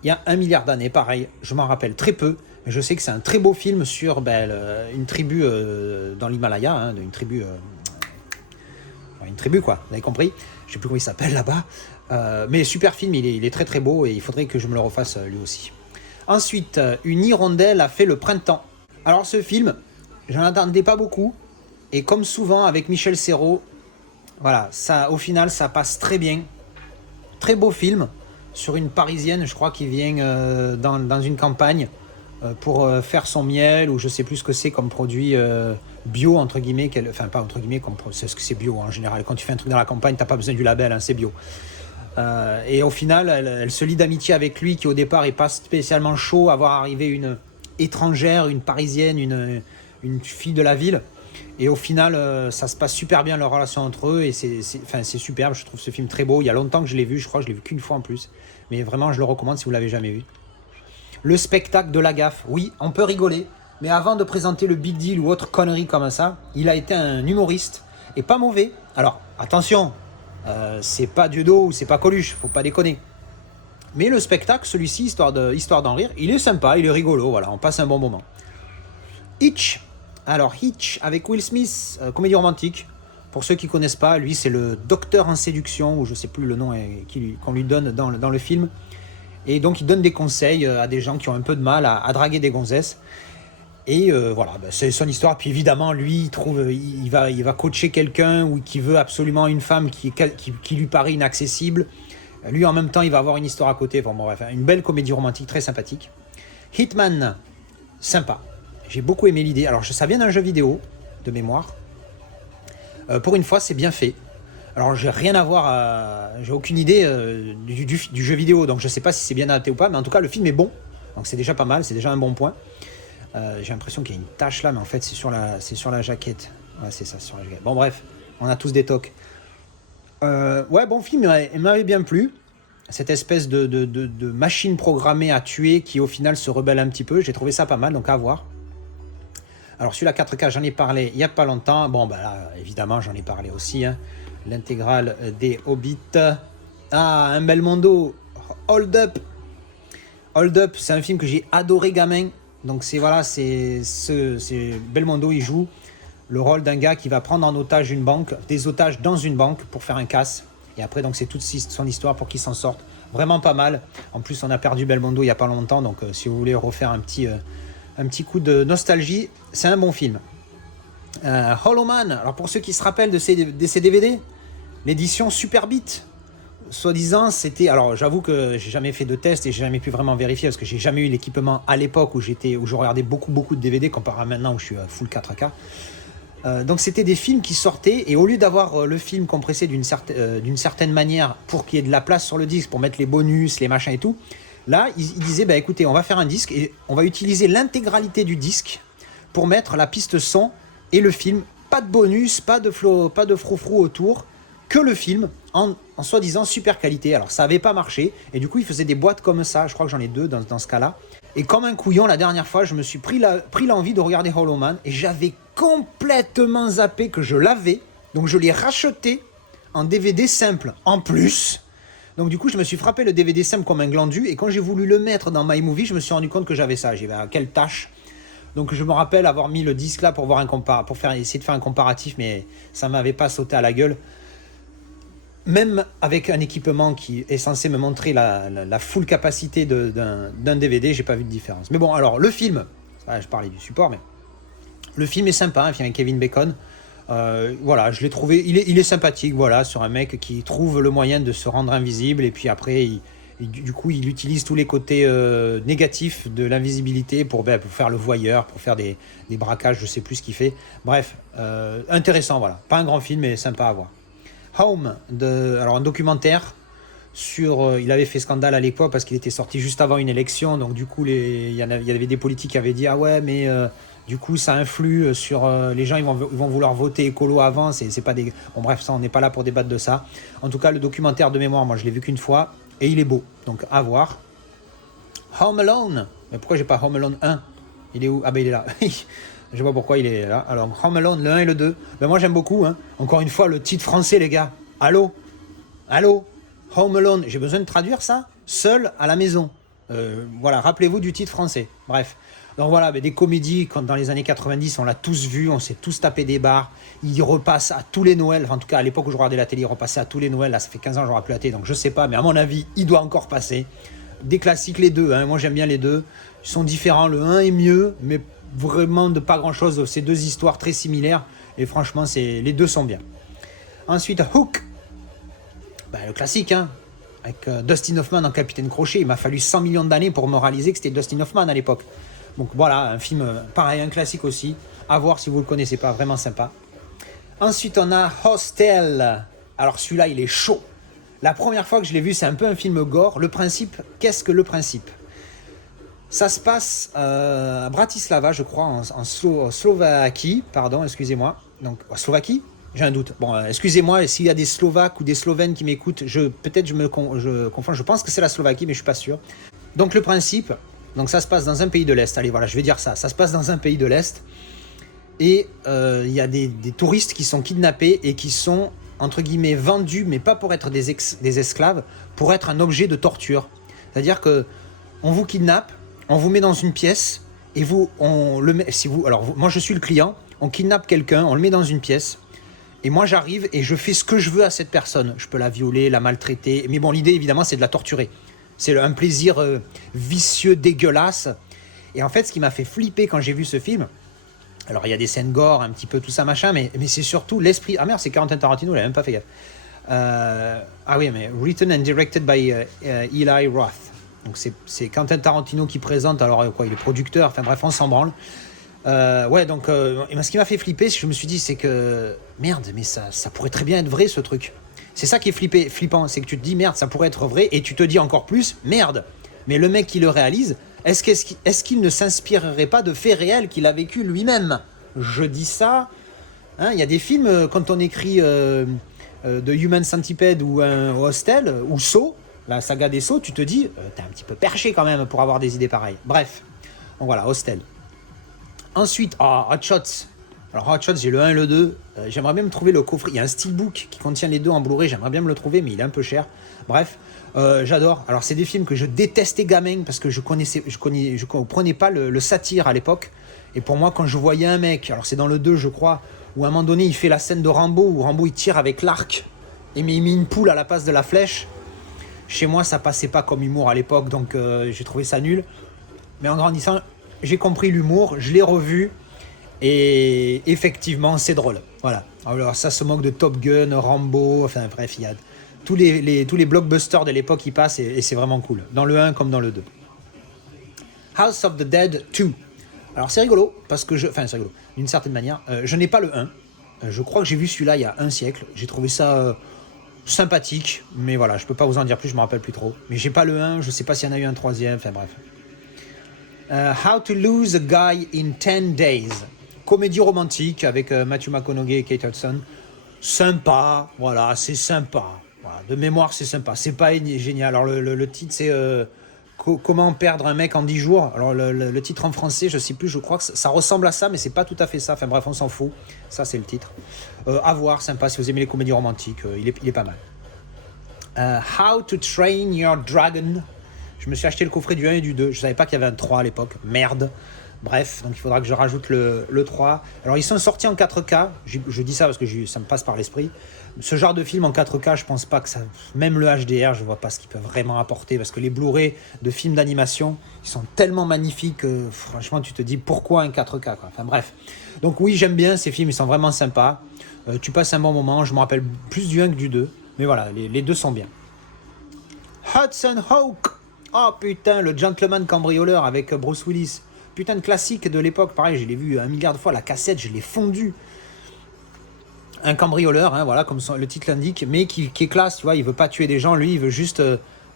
Il y a 1 milliard d'années, pareil, je m'en rappelle très peu, mais je sais que c'est un très beau film sur une tribu dans l'Himalaya, hein, une tribu quoi, vous avez compris. Je sais plus comment il s'appelle là-bas, mais super film, il est très très beau et il faudrait que je me le refasse lui aussi. Ensuite, Une hirondelle a fait le printemps. Alors ce film, j'en attendais pas beaucoup, et comme souvent avec Michel Serrault, voilà, ça, au final ça passe très bien. Très beau film sur une Parisienne, je crois, qui vient dans une campagne pour faire son miel, ou je sais plus ce que c'est comme produit bio, entre guillemets, enfin pas entre guillemets, c'est ce que c'est bio en général. Quand tu fais un truc dans la campagne, t'as pas besoin du label, hein, c'est bio. Et au final, elle se lie d'amitié avec lui, qui au départ est pas spécialement chaud à voir arriver une étrangère, une Parisienne, une fille de la ville. Et au final, ça se passe super bien, leur relation entre eux, et c'est superbe. Je trouve ce film très beau. Il y a longtemps que je l'ai vu, je crois que je l'ai vu qu'une fois en plus. Mais vraiment, je le recommande si vous ne l'avez jamais vu. Le spectacle de la gaffe. Oui, on peut rigoler, mais avant de présenter le Big Deal ou autre connerie comme ça, il a été un humoriste, et pas mauvais. Alors, attention, c'est pas Dieudo ou c'est pas Coluche, faut pas déconner. Mais le spectacle, celui-ci, histoire d'en rire, il est sympa, il est rigolo, voilà, on passe un bon moment. Hitch. Alors Hitch avec Will Smith, comédie romantique. Pour ceux qui ne connaissent pas, lui c'est le docteur en séduction, ou je ne sais plus le nom qu'on lui donne dans le film. Et donc il donne des conseils à des gens qui ont un peu de mal à draguer des gonzesses. Et voilà, c'est son histoire. Puis évidemment, lui, il va coacher quelqu'un ou qui veut absolument une femme qui lui paraît inaccessible. Lui, en même temps, il va avoir une histoire à côté. Bon, bref, une belle comédie romantique très sympathique. Hitman, sympa. J'ai beaucoup aimé l'idée. Alors, ça vient d'un jeu vidéo, de mémoire. Pour une fois, c'est bien fait. Alors, j'ai rien à voir, j'ai aucune idée du jeu vidéo, donc je sais pas si c'est bien adapté ou pas, mais en tout cas, le film est bon. Donc, c'est déjà pas mal, c'est déjà un bon point. J'ai l'impression qu'il y a une tache là, mais en fait, c'est sur la jaquette. Ouais, c'est ça, sur la jaquette. Bon, bref, on a tous des tocs. Ouais, bon film, il m'avait bien plu. Cette espèce de machine programmée à tuer qui, au final, se rebelle un petit peu. J'ai trouvé ça pas mal, donc à voir. Alors celui-là 4K, j'en ai parlé il n'y a pas longtemps. Bon, bah là, évidemment, j'en ai parlé aussi. Hein. L'intégrale des Hobbits. Ah, un Belmondo. Hold Up. Hold Up, c'est un film que j'ai adoré gamin. Donc c'est Belmondo, il joue le rôle d'un gars qui va prendre en otage une banque, des otages dans une banque pour faire un casse. Et après, donc c'est toute son histoire pour qu'il s'en sorte. Vraiment pas mal. En plus, on a perdu Belmondo il n'y a pas longtemps. Donc si vous voulez refaire un petit coup de nostalgie, c'est un bon film. Hollow Man, alors pour ceux qui se rappellent de ces DVD, l'édition Super Beat, soi-disant c'était, alors j'avoue que j'ai jamais fait de test et j'ai jamais pu vraiment vérifier parce que j'ai jamais eu l'équipement à l'époque où je regardais beaucoup de DVD comparé à maintenant où je suis à full 4K. Donc c'était des films qui sortaient et au lieu d'avoir le film compressé d'une certaine manière pour qu'il y ait de la place sur le disque pour mettre les bonus, les machins et tout, là, ils disaient, bah écoutez, on va faire un disque et on va utiliser l'intégralité du disque pour mettre la piste son et le film. Pas de bonus, pas de froufrou autour, que le film en soi-disant super qualité. Alors ça avait pas marché et du coup, ils faisaient des boîtes comme ça. Je crois que j'en ai 2 dans ce cas-là. Et comme un couillon, la dernière fois, je me suis pris l'envie de regarder Hollow Man et j'avais complètement zappé que je l'avais. Donc je l'ai racheté en DVD simple. En plus, Donc du coup, je me suis frappé le DVD simple comme un glandu, et quand j'ai voulu le mettre dans MyMovie, je me suis rendu compte que j'avais ça. J'ai dit, quelle tâche. Donc je me rappelle avoir mis le disque là pour voir essayer de faire un comparatif, mais ça m'avait pas sauté à la gueule. Même avec un équipement qui est censé me montrer la full capacité d'un DVD, j'ai pas vu de différence. Mais bon, alors le film, je parlais du support, mais le film est sympa, un film avec Kevin Bacon. Voilà, je l'ai trouvé, il est sympathique, voilà, sur un mec qui trouve le moyen de se rendre invisible, et puis après, du coup, il utilise tous les côtés négatifs de l'invisibilité pour faire le voyeur, pour faire des braquages, je sais plus ce qu'il fait. Bref, intéressant, voilà. Pas un grand film, mais sympa à voir. Home, alors un documentaire sur... il avait fait scandale à l'époque parce qu'il était sorti juste avant une élection, donc du coup, il y avait des politiques qui avaient dit « Ah ouais, mais... du coup, ça influe sur les gens, ils vont vouloir voter écolo avant. C'est pas des... Bon, bref, ça, on n'est pas là pour débattre de ça. En tout cas, le documentaire de mémoire, moi, je l'ai vu qu'une fois et il est beau. Donc, à voir. Home Alone. Mais pourquoi j'ai pas Home Alone 1? Il est où? Ah, ben, il est là. Je sais pas pourquoi il est là. Alors, Home Alone, le 1 et le 2. Ben, moi, j'aime beaucoup. Hein. Encore une fois, le titre français, les gars. Allô? Allô? Home Alone. J'ai besoin de traduire ça? Seul à la maison. Voilà, rappelez-vous du titre français. Bref. Donc voilà, des comédies, quand dans les années 90, on l'a tous vu, on s'est tous tapé des barres. Il repasse à tous les Noëls, enfin, en tout cas à l'époque où je regardais la télé, il repassait à tous les Noëls. Là, ça fait 15 ans que je regarde plus la télé, donc je sais pas, mais à mon avis, il doit encore passer. Des classiques, les deux, hein. Moi j'aime bien les deux. Ils sont différents, le 1 est mieux, mais vraiment de pas grand chose. C'est deux histoires très similaires, et franchement, les deux sont bien. Ensuite, Hook, le classique, hein, avec Dustin Hoffman en Capitaine Crochet. Il m'a fallu 100 millions d'années pour me réaliser que c'était Dustin Hoffman à l'époque. Donc voilà, un film pareil, un classique aussi. À voir si vous ne le connaissez pas, vraiment sympa. Ensuite, on a Hostel. Alors celui-là, il est chaud. La première fois que je l'ai vu, c'est un peu un film gore. Le principe, qu'est-ce que le principe? Ça se passe à Bratislava, je crois, en Slovaquie. Pardon, excusez-moi. Donc, Slovaquie? J'ai un doute. Bon, excusez-moi, s'il y a des Slovaques ou des Slovènes qui m'écoutent, peut-être je confonds. Je pense que c'est la Slovaquie, mais je ne suis pas sûr. Donc le principe... Donc ça se passe dans un pays de l'Est. Allez, voilà, je vais dire ça. Ça se passe dans un pays de l'Est. Et il y a des touristes qui sont kidnappés et qui sont, entre guillemets, vendus, mais pas pour être des esclaves, pour être un objet de torture. C'est-à-dire que on vous kidnappe, on vous met dans une pièce, et moi je suis le client, on kidnappe quelqu'un, on le met dans une pièce, et moi j'arrive et je fais ce que je veux à cette personne. Je peux la violer, la maltraiter, mais bon, l'idée évidemment c'est de la torturer. C'est un plaisir vicieux, dégueulasse. Et en fait, ce qui m'a fait flipper quand j'ai vu ce film, alors il y a des scènes gore, un petit peu tout ça, machin, mais c'est surtout l'esprit... Ah merde, c'est Quentin Tarantino, il n'a même pas fait gaffe. Ah oui, mais written and directed by Eli Roth. Donc c'est Quentin Tarantino qui présente, alors quoi, il est producteur, enfin bref, on s'en branle. Ouais, donc ce qui m'a fait flipper, je me suis dit, c'est que... Merde, mais ça pourrait très bien être vrai, ce truc. C'est ça qui est flippant, c'est que tu te dis merde, ça pourrait être vrai, et tu te dis encore plus merde. Mais le mec qui le réalise, est-ce qu'il ne s'inspirerait pas de faits réels qu'il a vécu lui-même? Je dis ça. Hein, y a des films, quand on écrit The Human Centipede ou Hostel, ou Saw, la saga des Saw, tu te dis, t'es un petit peu perché quand même pour avoir des idées pareilles. Bref, donc voilà, Hostel. Ensuite, Hot Shots. Alors Hot Shots, j'ai le 1 et le 2. J'aimerais bien me trouver le coffret. Il y a un steelbook qui contient les deux en Blu-ray. J'aimerais bien me le trouver, mais il est un peu cher. Bref, j'adore. Alors c'est des films que je détestais gamin parce que je comprenais pas le satire à l'époque. Et pour moi, quand je voyais un mec, alors c'est dans le 2 je crois, où à un moment donné il fait la scène de Rambo, où Rambo il tire avec l'arc et il met une poule à la place de la flèche. Chez moi, ça passait pas comme humour à l'époque, donc j'ai trouvé ça nul. Mais en grandissant, j'ai compris l'humour, je l'ai revu. Et effectivement, c'est drôle. Voilà. Alors ça se moque de Top Gun, Rambo, enfin bref, il y a tous les blockbusters de l'époque qui passent et c'est vraiment cool. Dans le 1 comme dans le 2. House of the Dead 2. Alors c'est rigolo, parce que c'est rigolo, d'une certaine manière. Je n'ai pas le 1. Je crois que j'ai vu celui-là il y a un siècle. J'ai trouvé ça sympathique, mais voilà, je peux pas vous en dire plus, je me rappelle plus trop. Mais j'ai pas le 1, je sais pas s'il y en a eu un troisième, enfin bref. How to Lose a Guy in 10 Days. Comédie romantique avec Matthew McConaughey et Kate Hudson. Sympa, voilà, c'est sympa. Voilà, de mémoire, c'est sympa. C'est pas génial. Alors, le titre, c'est Comment perdre un mec en 10 jours. Alors, le titre en français, je sais plus, je crois que ça ressemble à ça, mais c'est pas tout à fait ça. Enfin, bref, on s'en fout. Ça, c'est le titre. À voir, sympa. Si vous aimez les comédies romantiques, il est pas mal. How to Train Your Dragon. Je me suis acheté le coffret du 1 et du 2. Je savais pas qu'il y avait un 3 à l'époque. Merde. Bref, donc il faudra que je rajoute le 3. Alors ils sont sortis en 4K. Je dis ça parce que ça me passe par l'esprit. Ce genre de film en 4K, je pense pas que ça... Même le HDR, je vois pas ce qu'ils peuvent vraiment apporter. Parce que les Blu-ray de films d'animation, ils sont tellement magnifiques que franchement, tu te dis pourquoi un 4K, quoi. Enfin bref. Donc oui, j'aime bien ces films, ils sont vraiment sympas. Tu passes un bon moment. Je me rappelle plus du 1 que du 2. Mais voilà, les deux sont bien. Hudson Hawk. Oh putain, le gentleman cambrioleur avec Bruce Willis. Putain de classique de l'époque. Pareil, je l'ai vu 1 milliard de fois. La cassette, je l'ai fondue. Un cambrioleur, hein, voilà, comme le titre l'indique, mais qui est classe, tu vois. Il veut pas tuer des gens. Lui, il veut juste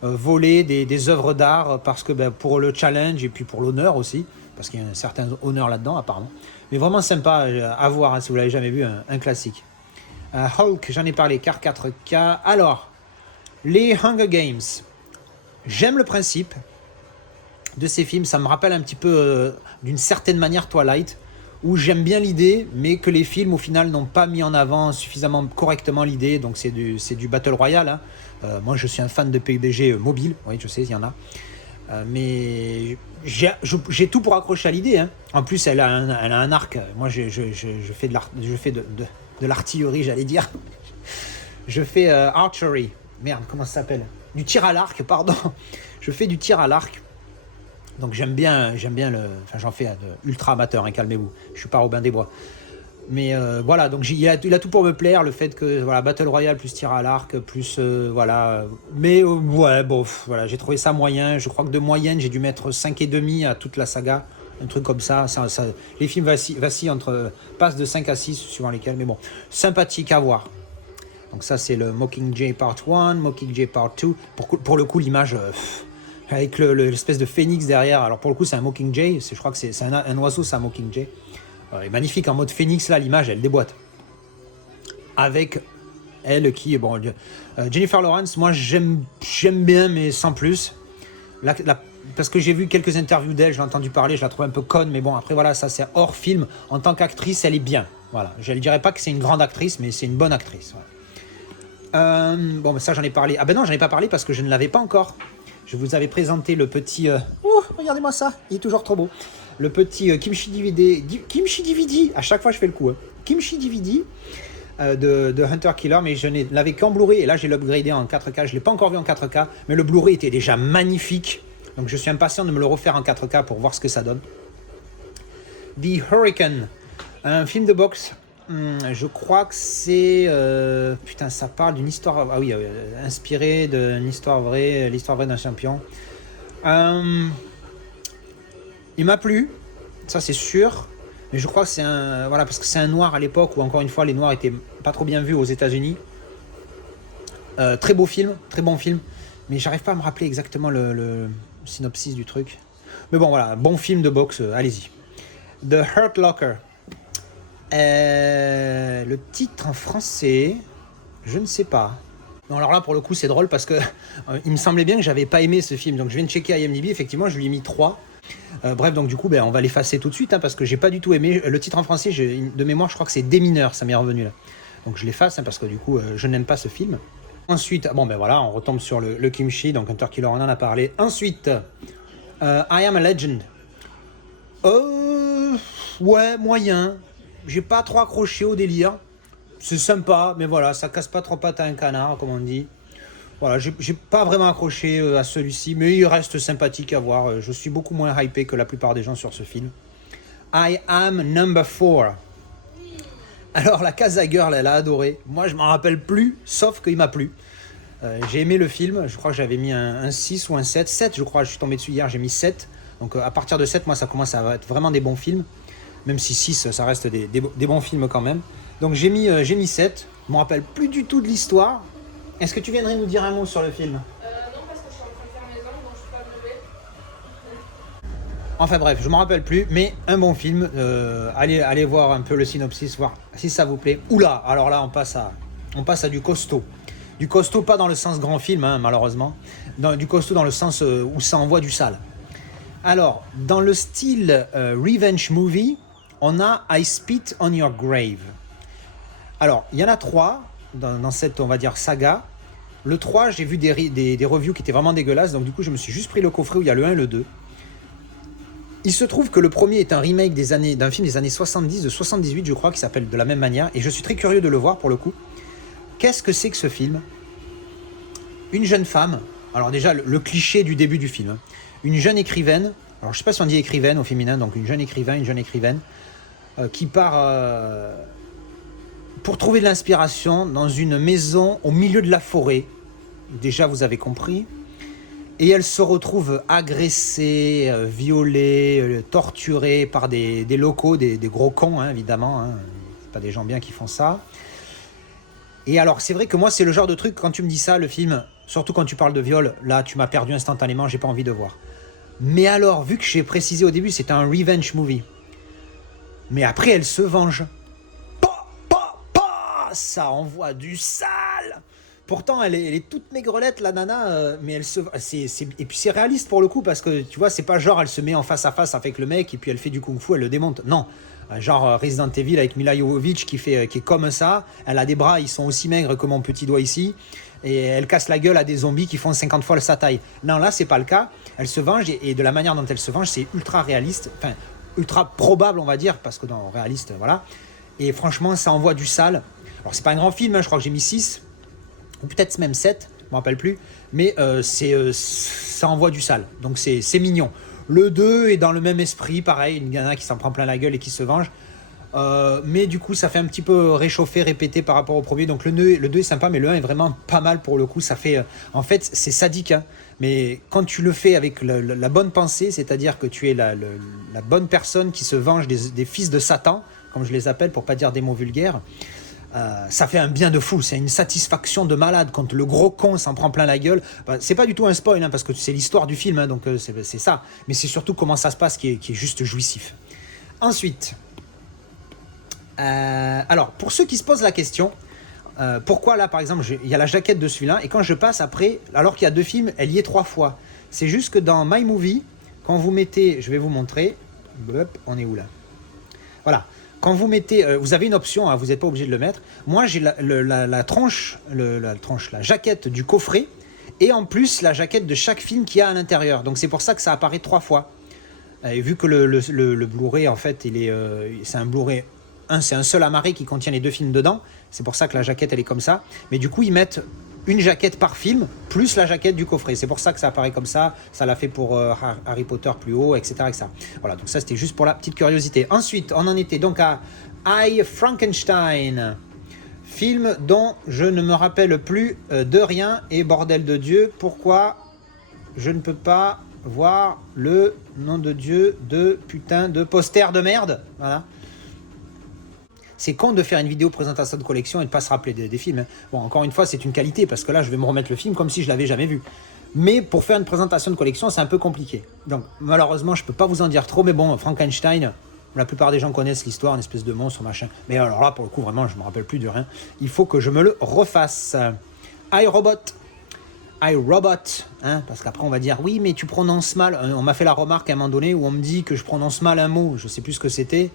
voler des œuvres d'art parce que pour le challenge et puis pour l'honneur aussi. Parce qu'il y a un certain honneur là-dedans, apparemment. Mais vraiment sympa à voir, hein, si vous l'avez jamais vu, un classique. Hulk, j'en ai parlé, car 4K. Alors, les Hunger Games. J'aime le principe de ces films. Ça me rappelle un petit peu, d'une certaine manière, Twilight, où j'aime bien l'idée, mais que les films, au final, n'ont pas mis en avant suffisamment correctement l'idée. Donc, c'est du Battle Royale. Hein. Moi, je suis un fan de PUBG mobile. Oui, je sais, il y en a. Mais j'ai tout pour accrocher à l'idée. Hein. En plus, elle a un arc. Moi, je fais de l'artillerie, j'allais dire. Je fais archery. Merde, comment ça s'appelle? Du tir à l'arc, pardon. Je fais du tir à l'arc. Donc j'aime bien le... Enfin, j'en fais ultra amateur, hein, calmez-vous. Je suis pas Robin des Bois. Mais voilà, donc il a tout pour me plaire. Le fait que, voilà, Battle Royale plus tir à l'arc, plus... voilà. Mais ouais, bon, voilà, j'ai trouvé ça moyen. Je crois que de moyenne, j'ai dû mettre 5,5 à toute la saga. Un truc comme ça. Les films vacillent entre... passent de 5 à 6, suivant lesquels. Mais bon, sympathique à voir. Donc ça, c'est le Mockingjay Part 1, Mockingjay Part 2. Pour le coup, l'image, avec l'espèce de phénix derrière. Alors pour le coup, c'est un Mockingjay. Je crois que c'est un oiseau, c'est un Mockingjay. Elle est magnifique en mode phénix, là, l'image, elle déboîte. Avec elle qui... Bon, Jennifer Lawrence, moi, j'aime bien, mais sans plus. Parce que j'ai vu quelques interviews d'elle, j'ai entendu parler, je la trouve un peu conne. Mais bon, après, voilà, ça, c'est hors film. En tant qu'actrice, elle est bien. Voilà. Je ne dirais pas que c'est une grande actrice, mais c'est une bonne actrice. Voilà. Bon, mais ça j'en ai parlé. Ah ben non, j'en ai pas parlé parce que je ne l'avais pas encore. Je vous avais présenté le petit... regardez-moi ça, il est toujours trop beau. Le petit Kimchi DVD. Kimchi DVD, à chaque fois je fais le coup. Hein. Kimchi DVD de Hunter Killer, mais je ne l'avais qu'en Blu-ray. Et là, j'ai l'upgradé en 4K. Je ne l'ai pas encore vu en 4K, mais le Blu-ray était déjà magnifique. Donc je suis impatient de me le refaire en 4K pour voir ce que ça donne. The Hurricane, un film de boxe. Je crois que c'est... putain, ça parle d'une histoire... Ah oui, inspiré d'une histoire vraie, l'histoire vraie d'un champion. Il m'a plu, ça c'est sûr. Mais je crois que c'est un... Voilà, parce que c'est un noir à l'époque où, encore une fois, les noirs étaient pas trop bien vus aux États-Unis. Très beau film, très bon film. Mais j'arrive pas à me rappeler exactement le synopsis du truc. Mais bon, voilà, bon film de boxe, allez-y. The Hurt Locker. Le titre en français, je ne sais pas. Non, alors là, pour le coup, c'est drôle parce que il me semblait bien que j'avais pas aimé ce film. Donc je viens de checker IMDb, effectivement, je lui ai mis 3. Bref, donc du coup, on va l'effacer tout de suite, hein, parce que j'ai pas du tout aimé. Le titre en français, de mémoire, je crois que c'est Des mineurs, ça m'est revenu là. Donc je l'efface, hein, parce que du coup, je n'aime pas ce film. Ensuite, bon ben voilà, on retombe sur le Kimchi, donc Hunter Killer, on en a parlé. Ensuite, I Am a Legend. Ouais, moyen. J'ai pas trop accroché au délire. C'est sympa, mais voilà, ça casse pas trop pattes à un canard, comme on dit. Voilà, j'ai pas vraiment accroché à celui-ci, mais il reste sympathique à voir. Je suis beaucoup moins hypé que la plupart des gens sur ce film. I Am Number 4. Alors, la Casa Girl, elle a adoré. Moi, je m'en rappelle plus, sauf qu'il m'a plu. J'ai aimé le film. Je crois que j'avais mis un 6 ou un 7. 7, je crois, je suis tombé dessus hier, j'ai mis 7. Donc, à partir de 7, moi, ça commence à être vraiment des bons films. Même si 6, ça reste des bons films quand même. Donc j'ai mis 7. Je ne me rappelle plus du tout de l'histoire. Est-ce que tu viendrais nous dire un mot sur le film ? Non, parce que je suis en train de faire mes ongles, donc je ne peux pas me lever. Enfin bref, je ne me rappelle plus, mais un bon film. Allez voir un peu le synopsis, voir si ça vous plaît. Oula, alors là, on passe à du costaud. Du costaud, pas dans le sens grand film, hein, malheureusement. Du costaud dans le sens où ça envoie du sale. Alors, dans le style revenge movie, on a I Spit on Your Grave. Alors, il y en a 3 dans cette, on va dire, saga. Le 3, j'ai vu des reviews qui étaient vraiment dégueulasses, donc du coup je me suis juste pris le coffret où il y a le 1 et le 2. Il se trouve que le premier est un remake d'un film des années 70, de 78 je crois, qui s'appelle de la même manière, et je suis très curieux de le voir pour le coup. Qu'est-ce que c'est que ce film? Une jeune femme, alors déjà le cliché du début du film, hein. Une jeune écrivaine, alors je sais pas si on dit écrivaine au féminin, donc une jeune écrivaine, qui part pour trouver de l'inspiration dans une maison au milieu de la forêt. Déjà, vous avez compris. Et elle se retrouve agressée, violée, torturée par des locaux, des gros cons, hein, évidemment. Hein. C'est pas des gens bien qui font ça. Et alors, c'est vrai que moi, c'est le genre de truc, quand tu me dis ça, le film, surtout quand tu parles de viol, là, tu m'as perdu instantanément, j'ai pas envie de voir. Mais alors, vu que j'ai précisé au début, c'est un revenge movie. Mais après, elle se venge. Ça envoie du sale. Pourtant, elle est toute maigrelette, la nana, mais et puis c'est réaliste pour le coup, parce que tu vois, c'est pas genre elle se met en face à face avec le mec et puis elle fait du kung-fu, elle le démonte. Non, genre Resident Evil avec Mila Jovovich qui est comme ça. Elle a des bras, ils sont aussi maigres que mon petit doigt ici, et elle casse la gueule à des zombies qui font 50 fois sa taille. Non, là, c'est pas le cas. Elle se venge, et de la manière dont elle se venge, c'est ultra réaliste, enfin ultra probable, on va dire, parce que dans réaliste, voilà. Et franchement, ça envoie du sale. Alors, c'est pas un grand film, hein, je crois que j'ai mis 6, ou peut-être même 7, je me rappelle plus, mais ça envoie du sale, donc c'est mignon. Le 2 est dans le même esprit, pareil, une nana qui s'en prend plein la gueule et qui se venge, mais du coup ça fait un petit peu réchauffer, répéter par rapport au premier, donc le 2 est sympa, mais le 1 est vraiment pas mal pour le coup. Ça fait, en fait c'est sadique, hein, mais quand tu le fais avec la bonne pensée, c'est-à-dire que tu es la bonne personne qui se venge des fils de Satan, comme je les appelle pour pas dire des mots vulgaires, ça fait un bien de fou, c'est une satisfaction de malade quand le gros con s'en prend plein la gueule. C'est pas du tout un spoil, hein, parce que c'est l'histoire du film, hein, donc c'est ça, mais c'est surtout comment ça se passe qui est juste jouissif. Ensuite, alors pour ceux qui se posent la question, pourquoi là par exemple il y a la jaquette de celui-là, et quand je passe après, alors qu'il y a 2 films, elle y est 3 fois. C'est juste que dans My Movie, quand vous mettez, je vais vous montrer, on est où là, voilà. Quand vous mettez, vous avez une option, hein, vous n'êtes pas obligé de le mettre. Moi, j'ai la jaquette du coffret, et en plus la jaquette de chaque film qu'il y a à l'intérieur. Donc c'est pour ça que ça apparaît 3 fois. Et vu que le Blu-ray, en fait, c'est un Blu-ray, c'est un seul amarré qui contient les 2 films dedans. C'est pour ça que la jaquette, elle est comme ça. Mais du coup, ils mettent une jaquette par film, plus la jaquette du coffret. C'est pour ça que ça apparaît comme ça. Ça l'a fait pour Harry Potter plus haut, etc., etc. Voilà, donc ça, c'était juste pour la petite curiosité. Ensuite, on en était donc à I, Frankenstein. Film dont je ne me rappelle plus de rien. Et bordel de Dieu, pourquoi je ne peux pas voir le nom de Dieu de putain de poster de merde. Voilà. C'est con de faire une vidéo présentation de collection et de ne pas se rappeler des films. Hein. Bon, encore une fois, c'est une qualité, parce que là, je vais me remettre le film comme si je l'avais jamais vu. Mais pour faire une présentation de collection, c'est un peu compliqué. Donc, malheureusement, je ne peux pas vous en dire trop, mais bon, Frankenstein, la plupart des gens connaissent l'histoire, une espèce de monstre, machin. Mais alors là, pour le coup, vraiment, je ne me rappelle plus de rien. Il faut que je me le refasse. iRobot, hein, parce qu'après, on va dire, oui, mais tu prononces mal. On m'a fait la remarque à un moment donné où on me dit que je prononce mal un mot, je ne sais plus ce que c'était.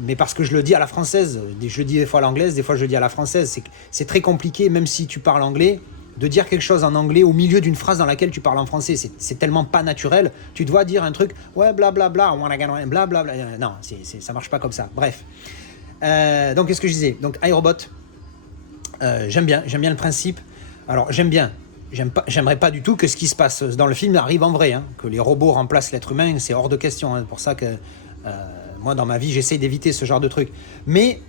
Mais parce que je le dis à la française, je le dis des fois à l'anglaise, des fois je le dis à la française. C'est très compliqué, même si tu parles anglais, de dire quelque chose en anglais au milieu d'une phrase dans laquelle tu parles en français. C'est tellement pas naturel. Tu dois dire un truc, ouais, blablabla, blablabla. Non, ça marche pas comme ça. Bref. Donc, qu'est-ce que je disais? Donc, iRobot, j'aime bien le principe. Alors, j'aimerais pas du tout que ce qui se passe dans le film arrive en vrai, hein, que les robots remplacent l'être humain, c'est hors de question. Hein, c'est pour ça que moi, dans ma vie, j'essaie d'éviter ce genre de truc. Mais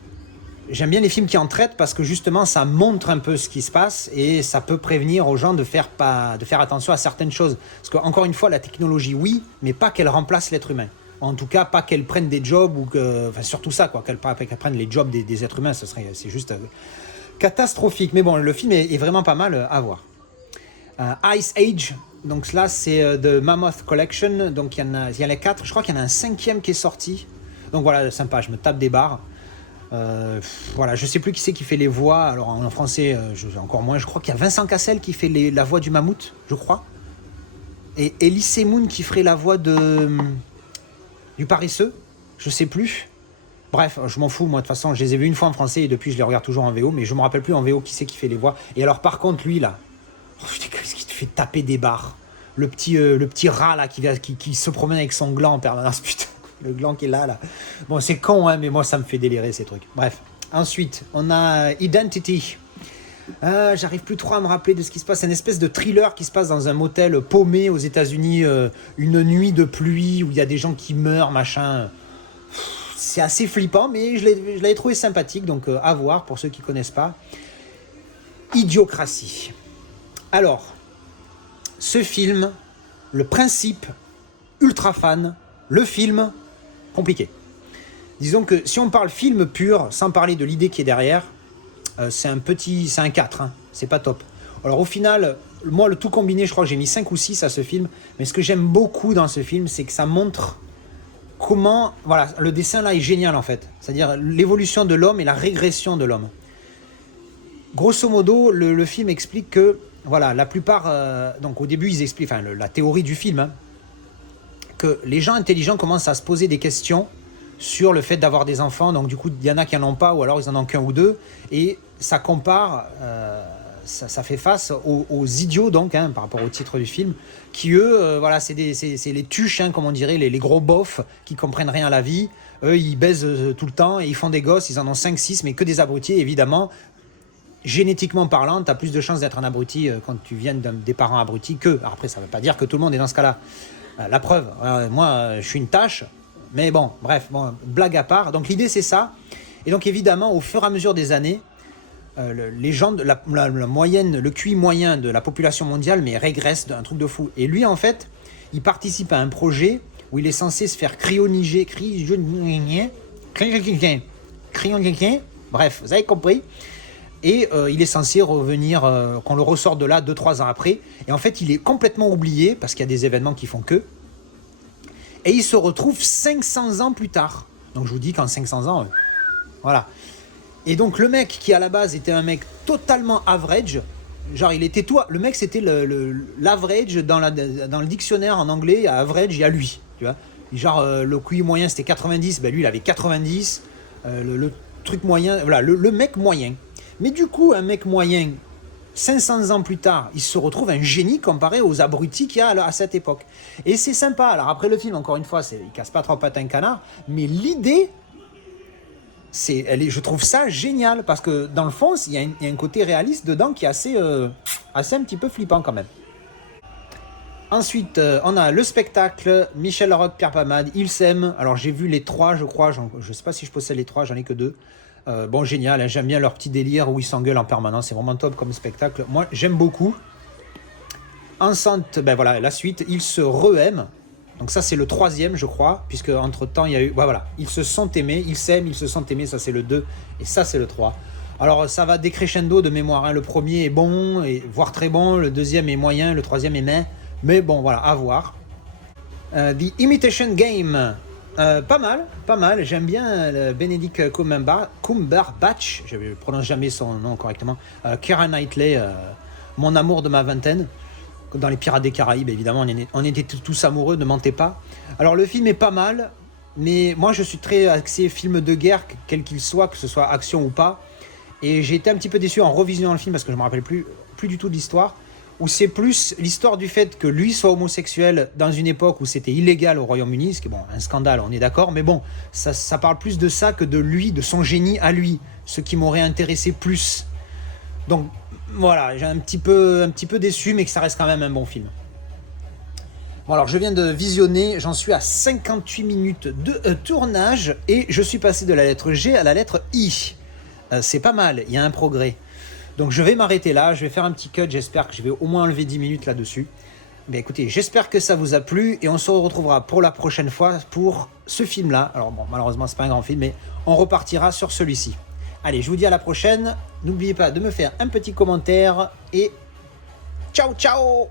j'aime bien les films qui en traitent, parce que justement, ça montre un peu ce qui se passe, et ça peut prévenir aux gens de faire attention à certaines choses. Parce qu'encore une fois, la technologie, oui, mais pas qu'elle remplace l'être humain. En tout cas, pas qu'elle prenne des jobs, enfin surtout ça, quoi, qu'elle prenne les jobs des êtres humains, c'est juste catastrophique. Mais bon, le film est vraiment pas mal à voir. Ice Age, donc là c'est de Mammoth Collection, donc il y en a 4, je crois qu'il y en a un 5e qui est sorti. Donc voilà, sympa, je me tape des barres. Voilà, je sais plus qui c'est qui fait les voix. Alors en français, encore moins. Je crois qu'il y a Vincent Cassel qui fait la voix du mammouth, je crois. Et Elise Moon qui ferait la voix du paresseux, je sais plus. Bref, je m'en fous, moi de toute façon, je les ai vus une fois en français et depuis je les regarde toujours en VO, mais je me rappelle plus en VO qui c'est qui fait les voix. Et alors par contre, lui là, oh, putain, qu'est-ce qui te fait taper des barres? Le petit rat là qui se promène avec son gland en permanence, putain, le gland qui est là. Bon, c'est con, hein, mais moi ça me fait délirer ces trucs. Bref, ensuite, on a Identity. J'arrive plus trop à me rappeler de ce qui se passe. C'est une espèce de thriller qui se passe dans un motel paumé aux États-Unis, une nuit de pluie où il y a des gens qui meurent, machin. C'est assez flippant, mais je l'avais trouvé sympathique, donc à voir pour ceux qui ne connaissent pas. Idiocratie. Alors, ce film, le principe, ultra fan, le film, compliqué. Disons que si on parle film pur, sans parler de l'idée qui est derrière, c'est un 4, hein, c'est pas top. Alors au final, moi le tout combiné, je crois que j'ai mis 5 ou 6 à ce film, mais ce que j'aime beaucoup dans ce film, c'est que ça montre comment, voilà, le dessin là est génial en fait, c'est-à-dire l'évolution de l'homme et la régression de l'homme. Grosso modo, le film explique que, voilà, la plupart, donc au début ils expliquent, enfin la théorie du film, hein, que les gens intelligents commencent à se poser des questions sur le fait d'avoir des enfants, donc du coup il y en a qui n'en ont pas, ou alors ils en ont qu'un ou deux, et ça compare, ça fait face aux idiots donc, hein, par rapport au titre du film, qui eux, voilà, c'est les tuches, hein, comme on dirait, les gros bofs qui comprennent rien à la vie. Eux ils baisent tout le temps et ils font des gosses, ils en ont 5-6, mais que des abrutis évidemment. Génétiquement parlant, tu as plus de chances d'être un abruti quand tu viens des parents abrutis que. Alors après, ça ne veut pas dire que tout le monde est dans ce cas-là. La preuve, moi je suis une tâche, mais bon, bref, bon, blague à part. Donc l'idée c'est ça. Et donc évidemment, au fur et à mesure des années, les gens, la moyenne, le QI moyen de la population mondiale, mais régresse d'un truc de fou. Et lui, en fait, il participe à un projet où il est censé se faire cryoniger, bref, vous avez compris. Et il est censé revenir, qu'on le ressorte de là 2-3 ans après. Et en fait, il est complètement oublié, parce qu'il y a des événements qui font que. Et il se retrouve 500 ans plus tard. Donc je vous dis qu'en 500 ans, voilà. Et donc le mec qui à la base était un mec totalement average, genre il était tout, le mec c'était l'average dans le dictionnaire en anglais, il y a average, il y a lui, tu vois. Genre le QI moyen c'était 90, ben lui il avait 90, le truc moyen, voilà, le mec moyen. Mais du coup un mec moyen, 500 ans plus tard, il se retrouve un génie comparé aux abrutis qu'il y a à cette époque. Et c'est sympa. Alors après le film, encore une fois, il casse pas trop pattes à un canard, mais l'idée, je trouve ça génial, parce que dans le fond, il y a un côté réaliste dedans qui est assez un petit peu flippant quand même. Ensuite, on a le spectacle, Michel Larocque, Pierre Palmade, Ils s'aiment. Alors j'ai vu les 3, je crois, je sais pas si je possède les 3, j'en ai que 2. Bon, génial, hein, j'aime bien leur petit délire où ils s'engueulent en permanence, c'est vraiment top comme spectacle. Moi, j'aime beaucoup. Enceinte, ben voilà, la suite, Ils se re-aiment. Donc ça, c'est le 3e, je crois, puisque entre-temps, il y a eu... Voilà, ils se sont aimés, ils s'aiment, ils se sont aimés, ça c'est le 2, et ça c'est le 3. Alors, ça va décrescendo de mémoire, hein. Le premier est bon, voire très bon, le 2e est moyen, le 3e est mais bon, voilà, à voir. The Imitation Game, pas mal, j'aime bien Benedict Cumberbatch, je ne prononce jamais son nom correctement, Keira Knightley, mon amour de ma vingtaine. Dans les Pirates des Caraïbes, évidemment, on était tous amoureux, ne mentez pas. Alors le film est pas mal, mais moi je suis très axé film de guerre, quel qu'il soit, que ce soit action ou pas. Et j'ai été un petit peu déçu en revisionnant le film, parce que je me rappelle plus du tout de l'histoire, où c'est plus l'histoire du fait que lui soit homosexuel dans une époque où c'était illégal au Royaume-Uni, ce qui est bon, un scandale, on est d'accord, mais bon, ça parle plus de ça que de lui, de son génie à lui, ce qui m'aurait intéressé plus. Donc voilà, j'ai un petit peu déçu, mais que ça reste quand même un bon film. Bon alors, je viens de visionner, j'en suis à 58 minutes de tournage, et je suis passé de la lettre G à la lettre I. C'est pas mal, il y a un progrès. Donc je vais m'arrêter là, je vais faire un petit cut, j'espère que je vais au moins enlever 10 minutes là-dessus. Mais écoutez, j'espère que ça vous a plu, et on se retrouvera pour la prochaine fois pour ce film-là. Alors bon, malheureusement, c'est pas un grand film, mais on repartira sur celui-ci. Allez, je vous dis à la prochaine. N'oubliez pas de me faire un petit commentaire et ciao ciao!